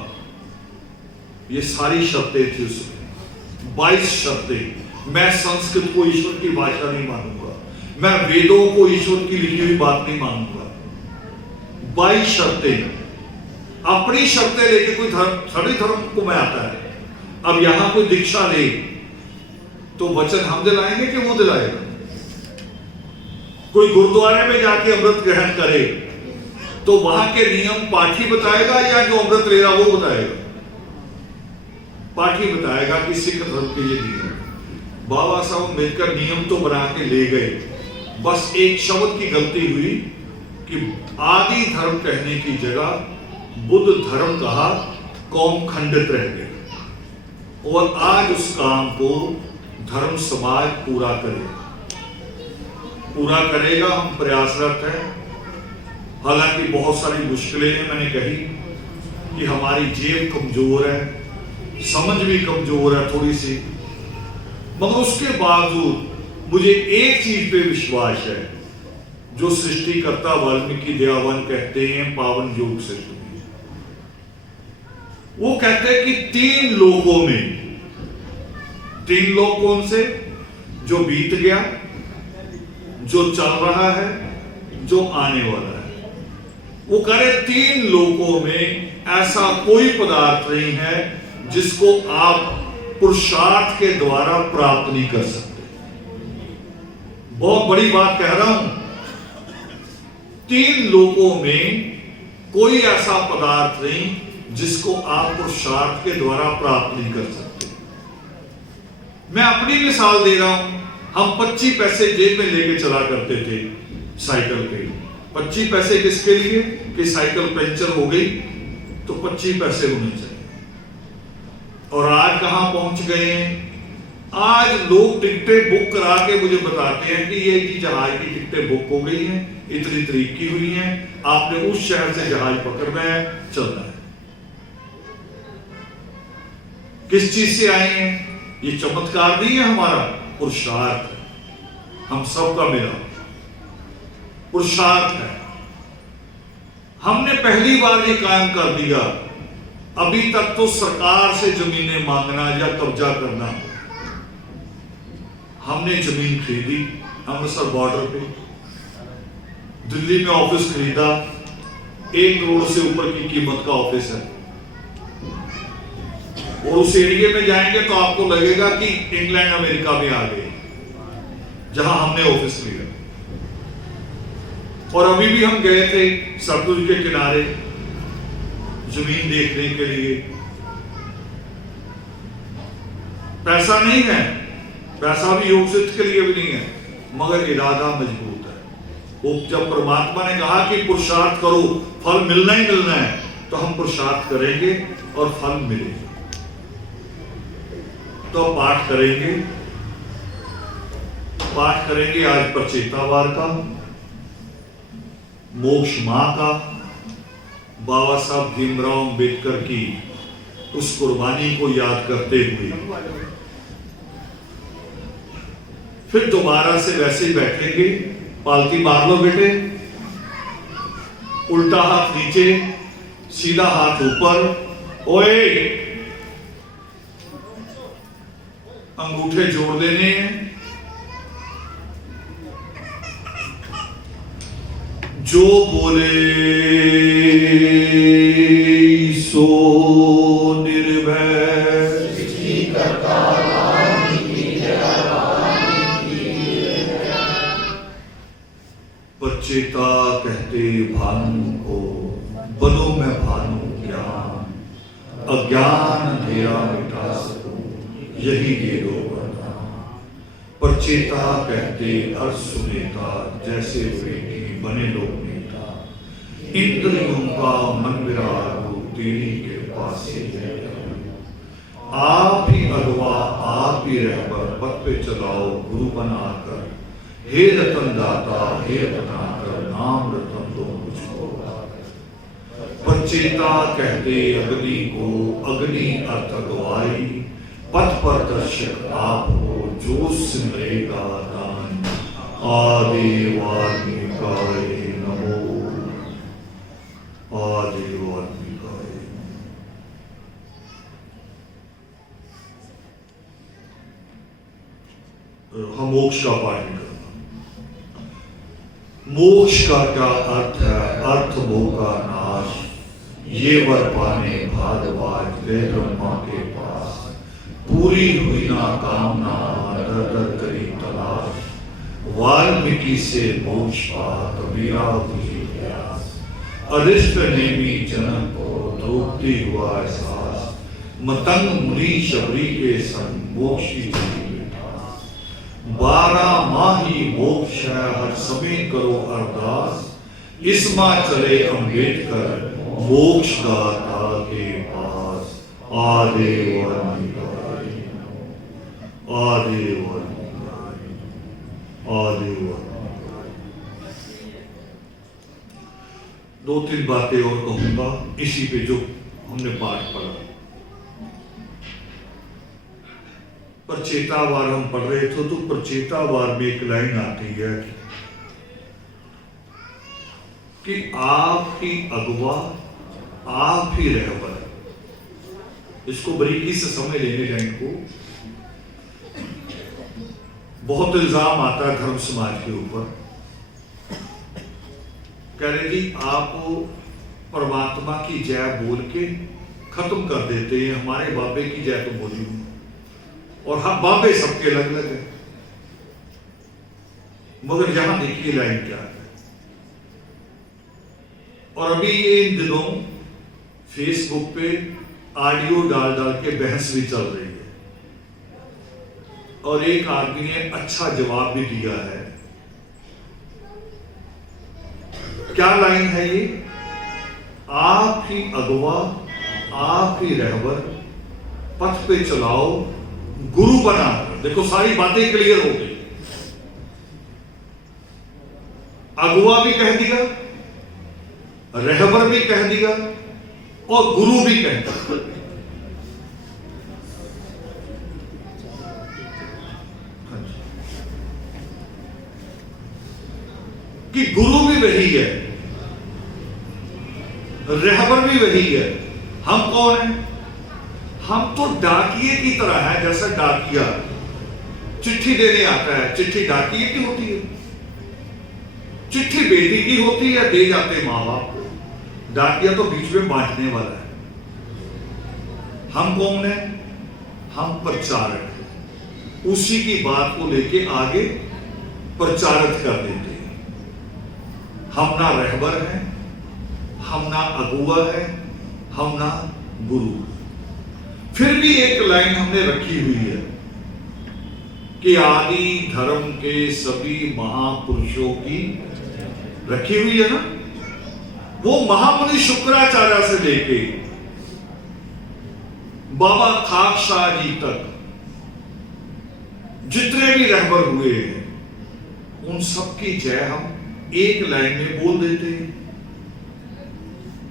ये सारी शर्तें थी उसमें, 22 शर्तें। मैं संस्कृत को ईश्वर की भाषा नहीं मानूंगा, मैं वेदों को ईश्वर की लिखी हुई बात नहीं मानूंगा। 22 शर्तें, अपनी शर्तें लेके कोई सभी धर्म को मैं आता है। अब यहां कोई दीक्षा ले तो वचन हम दिलाएंगे कि वो दिलाएगा? कोई गुरुद्वारे में जाके अमृत ग्रहण करे तो वहां के नियम पाठी बताएगा या जो अमृत ले रहा वो बताएगा? पाठी बताएगा कि सिख धर्म के ये नियम। बाबा साहब अम्बेडकर नियम तो बना के ले गए, बस एक शब्द की गलती हुई कि आदि धर्म कहने की जगह बुद्ध धर्म कहा, कौम खंडित रह गई। और आज उस काम को धर्म समाज पूरा करेगा, हम प्रयासरत हैं। हालांकि बहुत सारी मुश्किलें हैं, मैंने कही कि हमारी जेब कमजोर है, समझ भी कमजोर है थोड़ी सी, मगर उसके बावजूद मुझे एक चीज पे विश्वास है, जो सृष्टिकर्ता वाल्मीकि दयावान कहते हैं पावन योग से, वो कहते हैं कि 3 लोकों में, 3 लोक कौन से? जो बीत गया, जो चल रहा है, जो आने वाला है। वो कह रहे 3 लोकों में ऐसा कोई पदार्थ नहीं है जिसको आप पुरुषार्थ के द्वारा प्राप्त नहीं कर सकते। बहुत बड़ी बात कह रहा हूं। 3 लोकों में कोई ऐसा पदार्थ नहीं जिसको आप पुरुषार्थ के द्वारा प्राप्त नहीं कर सकते। मैं अपनी मिसाल दे रहा हूं। हम 25 पैसे जेब में लेके चला करते थे साइकिल पे। 25 पैसे किसके लिए? कि साइकिल पंचर हो गई तो 25 पैसे होने चाहिए। और आज कहां पहुंच गए हैं? आज लोग टिकटें बुक करा के मुझे बताते हैं कि ये की जहाज की टिकटें बुक हो गई हैं, इतनी तारीख की हुई हैं, आपने उस शहर से जहाज पकड़ना है, चलना है। किस चीज से आए हैं? ये चमत्कार नहीं है हमारा, पुरुषार्थ है। हम सबका मेरा पुरुषार्थ है। हमने पहली बार ये कायम कर दिया। अभी तक तो सरकार से जमीनें मांगना या कब्जा करना। हमने जमीन खरीदी अमृतसर बॉर्डर पे, दिल्ली में ऑफिस खरीदा, 1 करोड़ से ऊपर की कीमत का ऑफिस है। और उस एरिया में जाएंगे तो आपको लगेगा कि इंग्लैंड अमेरिका में आ गए, जहां हमने ऑफिस लिया। और अभी भी हम गए थे सतलुज के किनारे जमीन देखने के लिए। पैसा नहीं है, पैसा भी योग सिद्ध के लिए भी नहीं है, मगर इरादा मजबूत है। वो जब परमात्मा ने कहा कि पुरुषार्थ करो, फल मिलना ही मिलना है, तो हम पुरुषार्थ करेंगे और फल मिलेगा। तो पाठ करेंगे आज प्रचेतावार का, मोक्ष माह का, बाबा साहब भीमराव अंबेडकर की उस कुर्बानी को याद करते हुए फिर दोबारा से वैसे ही बैठेंगे। पालकी मार लो बेटे, उल्टा हाथ नीचे, सीधा हाथ ऊपर, ओए अंगूठे जोड़ देने हैं। जो बोले सो निर्भय, प्रचेता कहते भानु को, बनो मैं भानु ज्ञान, अज्ञान अंधेरा मिटा सकूं, यही ये दो वरदान। प्रचेता कहते अर्थ सुनेता, जैसे वे बने लोग नेता। इंद्रियों का मन विराग तेरी कृपा से है। आप ही अगवा, आप ही रहबर, पथ पे चलाओ गुरु बनाकर। हे रतन दाता, हे बनाकर, नाम रतन दो मुझको। प्रचेता कहते अग्नि को, अग्नि अर्थ अगवाई, पथ पर दर्शक आप हो, जो सिमरेगा दान। आदि वाल्मीकाय नमो, आदि वाल्मीकाय। हम मोक्ष का पाठ करना। मोक्ष का क्या अर्थ है? अर्थ मोह का नाश, ये वर पाने भादवाज गए ब्रह्मा के पास। पूरी हुई ना कामना, दर दर करी तलाश। वाल्मीकि से मोक्ष पा, कबीरा बुझी प्यास। अरिष्ट नेमी जनन को, द्रोपदी हुआ एहसास। मतंग मुनि शबरी के संग, मोक्ष की 12 माही मोक्ष है, हर समय करो अरदास, इसमा चले अम्बेडकर मोक्ष दाता के पास। आदेव आदेव आदेव। 2-3 बातें और कहूंगा इसी पे जो हमने पाठ पढ़ा। प्रचेतावार हम पढ़ रहे थे, तो प्रचेतावार में एक लाइन आती है कि आप ही अगवा, आप ही रहबर। इसको बारीकी से समझ लेने लाइन को। बहुत इल्जाम आता है धर्म समाज के ऊपर, कह रहे जी आप परमात्मा की जय बोल के खत्म कर देते हैं, हमारे बाबे की जय तो बोली हूं, और हम बाबे सबके अलग अलग है। मगर यहां देखिए लाइन क्या है। और अभी ये इन दिनों फेसबुक पे ऑडियो डाल डाल के बहस भी चल रही है, और एक आदमी ने अच्छा जवाब भी दिया है। क्या लाइन है ये? आप ही अगवा, आप ही रहबर, पथ पे चलाओ गुरु बना। देखो सारी बातें क्लियर हो गई। अगवा भी कह दिया, रहबर भी कह दिया, और गुरु भी कह दिया। कि गुरु भी वही है, रहबर भी वही है। हम कौन हैं? हम तो डाकिए की तरह है। जैसा डाकिया चिट्ठी देने आता है, चिट्ठी डाकिए की होती है, चिट्ठी बेटी की होती है, दे जाते मां बाप को, डाकिया तो बीच में बांटने वाला है। हम कौन है? हम प्रचारक हैं, उसी की बात को लेके आगे प्रचारित कर देते हैं। हम ना रहबर हैं, हम ना अगुआ है, हम ना गुरु। फिर भी एक लाइन हमने रखी हुई है कि आदि धर्म के सभी महापुरुषों की रखी हुई है ना। वो महामुनि शुक्राचार्य से लेके बाबा खाकशाह जी तक जितने भी रहबर हुए हैं, उन सबकी जय हम एक लाइन में बोल देते हैं।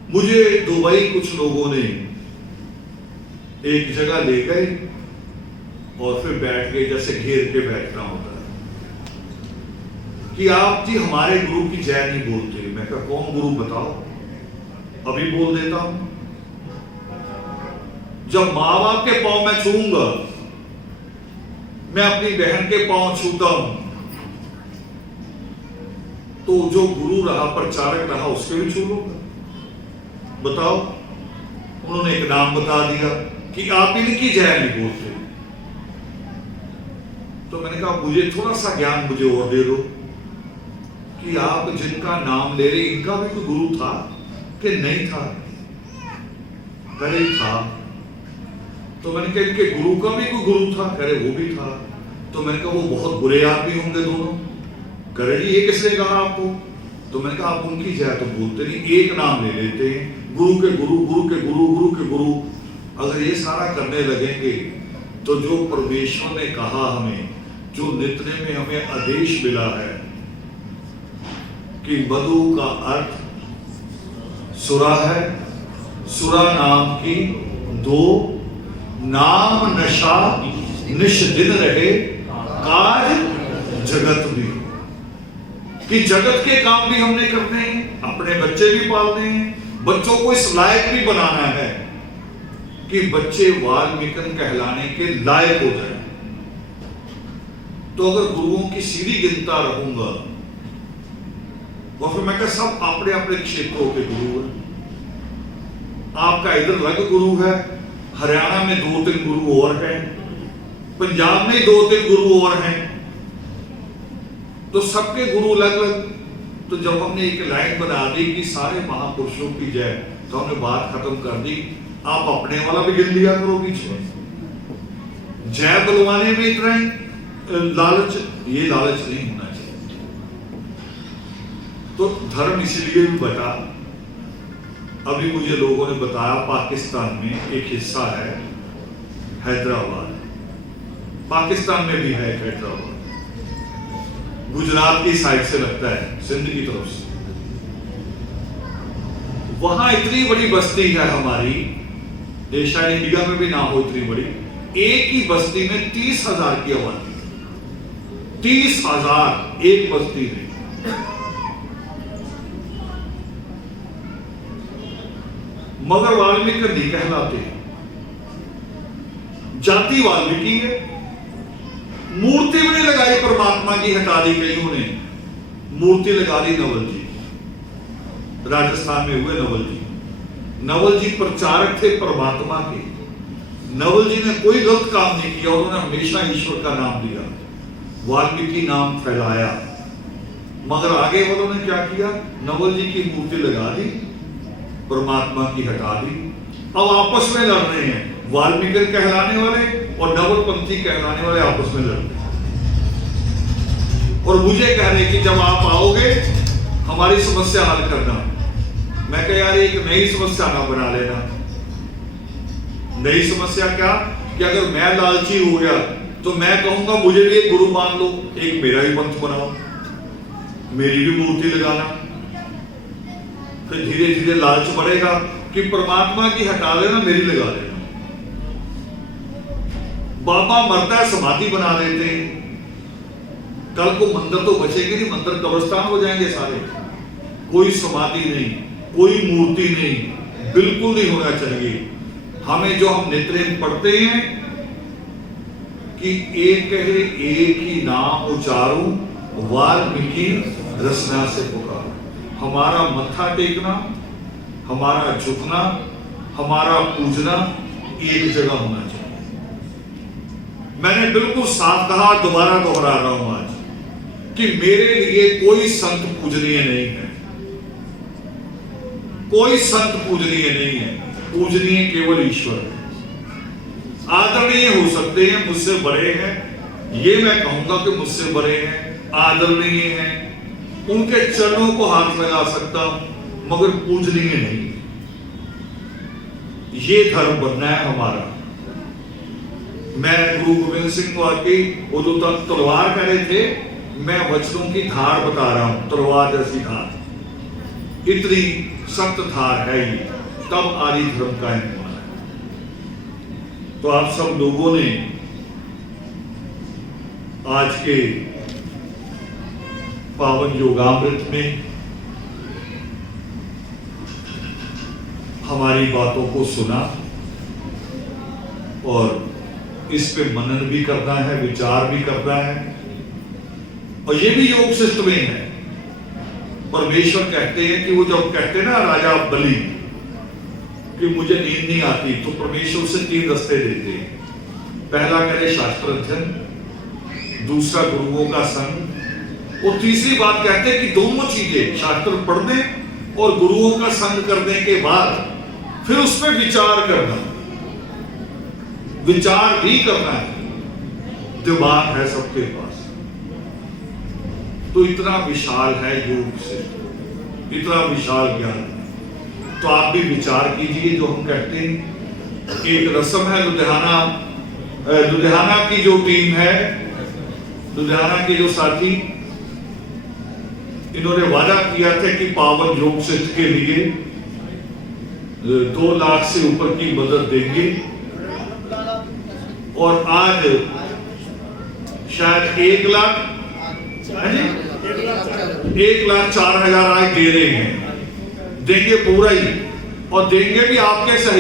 मुझे दुबई कुछ लोगों ने एक जगह ले गए और फिर बैठ गए, जैसे घेर के बैठना होता है, कि आप जी हमारे गुरु की जय नहीं बोलते। मैं कहा कौन गुरु बताओ, अभी बोल देता हूं। जब मां बाप के पांव मैं छूऊंगा, मैं अपनी बहन के पांव छूता हूं, तो जो गुरु रहा, प्रचारक रहा, उसके भी छू लूंगा। बताओ, उन्होंने एक नाम बता दिया कि आप इनकी जय नहीं बोलते। तो मैंने कहा मुझे थोड़ा सा ज्ञान मुझे और दे दो कि आप जिनका नाम ले रहे, इनका भी कोई गुरु था कि नहीं था? करे था। तो मैंने कहा इनके गुरु का भी कोई गुरु था? करे वो भी था। तो मैंने कहा वो बहुत बुरे आदमी होंगे दोनों? करे जी ये किसने कहा आपको? तो मैंने कहा आप उनकी जय तो बोलते नहीं, एक नाम ले लेते हैं, गुरु के गुरु, गुरु के गुरु, गुरु के गुरु। अगर ये सारा करने लगेंगे तो जो परमेश्वर ने कहा हमें, जो नित्य में हमें आदेश मिला है कि मधु का अर्थ सुरा है, सुरा नाम की दो, नाम नशा निश दिन रहे, काज जगत भी। कि जगत के काम भी हमने करने हैं, अपने बच्चे भी पालने हैं, बच्चों को इस लायक भी बनाना है कि बच्चे वाल्मीकि कहलाने के लायक हो जाए। तो अगर गुरुओं की सीढ़ी गिनता रहूंगा, और फिर मैं कह सब अपने अपने क्षेत्रों के गुरु हैं। आपका इधर अलग गुरु है, हरियाणा में 2-3 गुरु और हैं, पंजाब में 2-3 गुरु और हैं, तो सबके गुरु अलग अलग। तो जब हमने एक लाइन बना दी कि सारे महापुरुषों की जय, तो हमने बात खत्म कर दी। आप अपने वाला भी गिन लिया करो बीच में। जय बुलवाने में इतना ही लालच ये लालच नहीं होना चाहिए। तो धर्म इसलिए भी बटा, अभी मुझे लोगों ने बताया पाकिस्तान में एक हिस्सा है हैदराबाद, पाकिस्तान में भी है हैदराबाद, गुजरात की साइड से लगता है, सिंध की तरफ से। वहां इतनी बड़ी बस्ती है हमारी, शायद इंडिया में भी ना हो इतनी बड़ी, एक ही बस्ती में 30,000 की आबादी, 30,000 एक बस्ती में। मगर वाल्मीकि नहीं कहलाते, जाति वाल्मीकि है। मूर्ति भी नहीं लगाई परमात्मा की, हटा दी कईयों ने, मूर्ति लगा दी नवल जी, राजस्थान में हुए नवल जी। नवल जी प्रचारक थे परमात्मा के, नवल जी ने कोई गलत काम नहीं किया, उन्होंने हमेशा ईश्वर का नाम लिया, वाल्मीकि नाम फैलाया। मगर आगे वालों ने क्या किया, नवल जी की मूर्ति लगा दी, परमात्मा की हटा दी। अब आपस में लड़ रहे हैं, वाल्मीकि कहलाने वाले और नवलपंथी कहलाने वाले आपस में लड़ रहे हैं। और मुझे कह रहे कि जब आप आओगे हमारी समस्या हल करना। मैं कह यार एक नई समस्या ना बना लेना। नई समस्या क्या कि अगर मैं लालची हो गया तो मैं कहूंगा मुझे भी एक गुरु मान लो, एक मेरा भी पंथ बनाओ, मेरी भी मूर्ति लगाना। फिर धीरे धीरे लालच बढ़ेगा कि परमात्मा की हटा लेना, मेरी लगा लेना। बाबा मरता है समाधि बना देते हैं, कल को मंदिर तो बचेंगे नहीं, मंदिर कब्रिस्तान हो जाएंगे सारे। कोई समाधि नहीं, कोई मूर्ति नहीं, बिल्कुल नहीं होना चाहिए। हमें जो हम नेत्रेन पढ़ते हैं कि एक कहे एक ही नाम उचारू, वाल्मीकि रचना से पुकारो। हमारा मत्था टेकना, हमारा झुकना, हमारा पूजना एक जगह होना चाहिए। मैंने बिल्कुल साफ कहा, दोबारा दोहरा रहा हूं आज कि मेरे लिए कोई संत पूजनीय नहीं है, कोई संत पूजनीय नहीं है, पूजनीय केवल ईश्वर है। आदरणीय हो सकते हैं, मुझसे बड़े हैं, ये मैं कहूंगा कि मुझसे बड़े हैं, आदरणीय हैं, उनके चरणों को हाथ लगा सकता हूं, मगर पूजनीय नहीं। ये धर्म बनना है हमारा। मैं गुरु गोविंद सिंह की वो जो तलवार कह रहे थे, मैं वचनों की धार बता रहा हूं, तलवार जैसी धार, इतनी सख्त धार है ये, तब आदि धर्म कायम हुआ है। तो आप सब लोगों ने आज के पावन योगामृत में हमारी बातों को सुना और इस पे मनन भी करना है, विचार भी करना है। और ये भी योग शिष्ट में है। परमेश्वर कहते हैं कि वो जब कहते हैं ना राजा बलि कि मुझे नींद नहीं आती, तो परमेश्वर उसे 3 रास्ते देते हैं। पहला करे शास्त्र अध्ययन, दूसरा गुरुओं का संग, और तीसरी बात कहते हैं कि दोनों चीजें शास्त्र पढ़ने और गुरुओं का संग करने के बाद फिर उस पर विचार करना, विचार भी करना है। दिमाग है सबके पास, तो इतना विशाल है योग से, इतना विशाल ज्ञान। तो आप भी विचार कीजिए। जो हम कहते हैं एक रस्म है, लुधियाना की जो टीम है, लुधियाना के जो साथी, इन्होंने वादा किया था कि पावन योग सिद्ध के लिए 2 लाख से ऊपर की मदद देंगे, और आज शायद 1 लाख 1,04,000 आज दे रहे हैं, देंगे पूरा ही, और देंगे भी आपके सही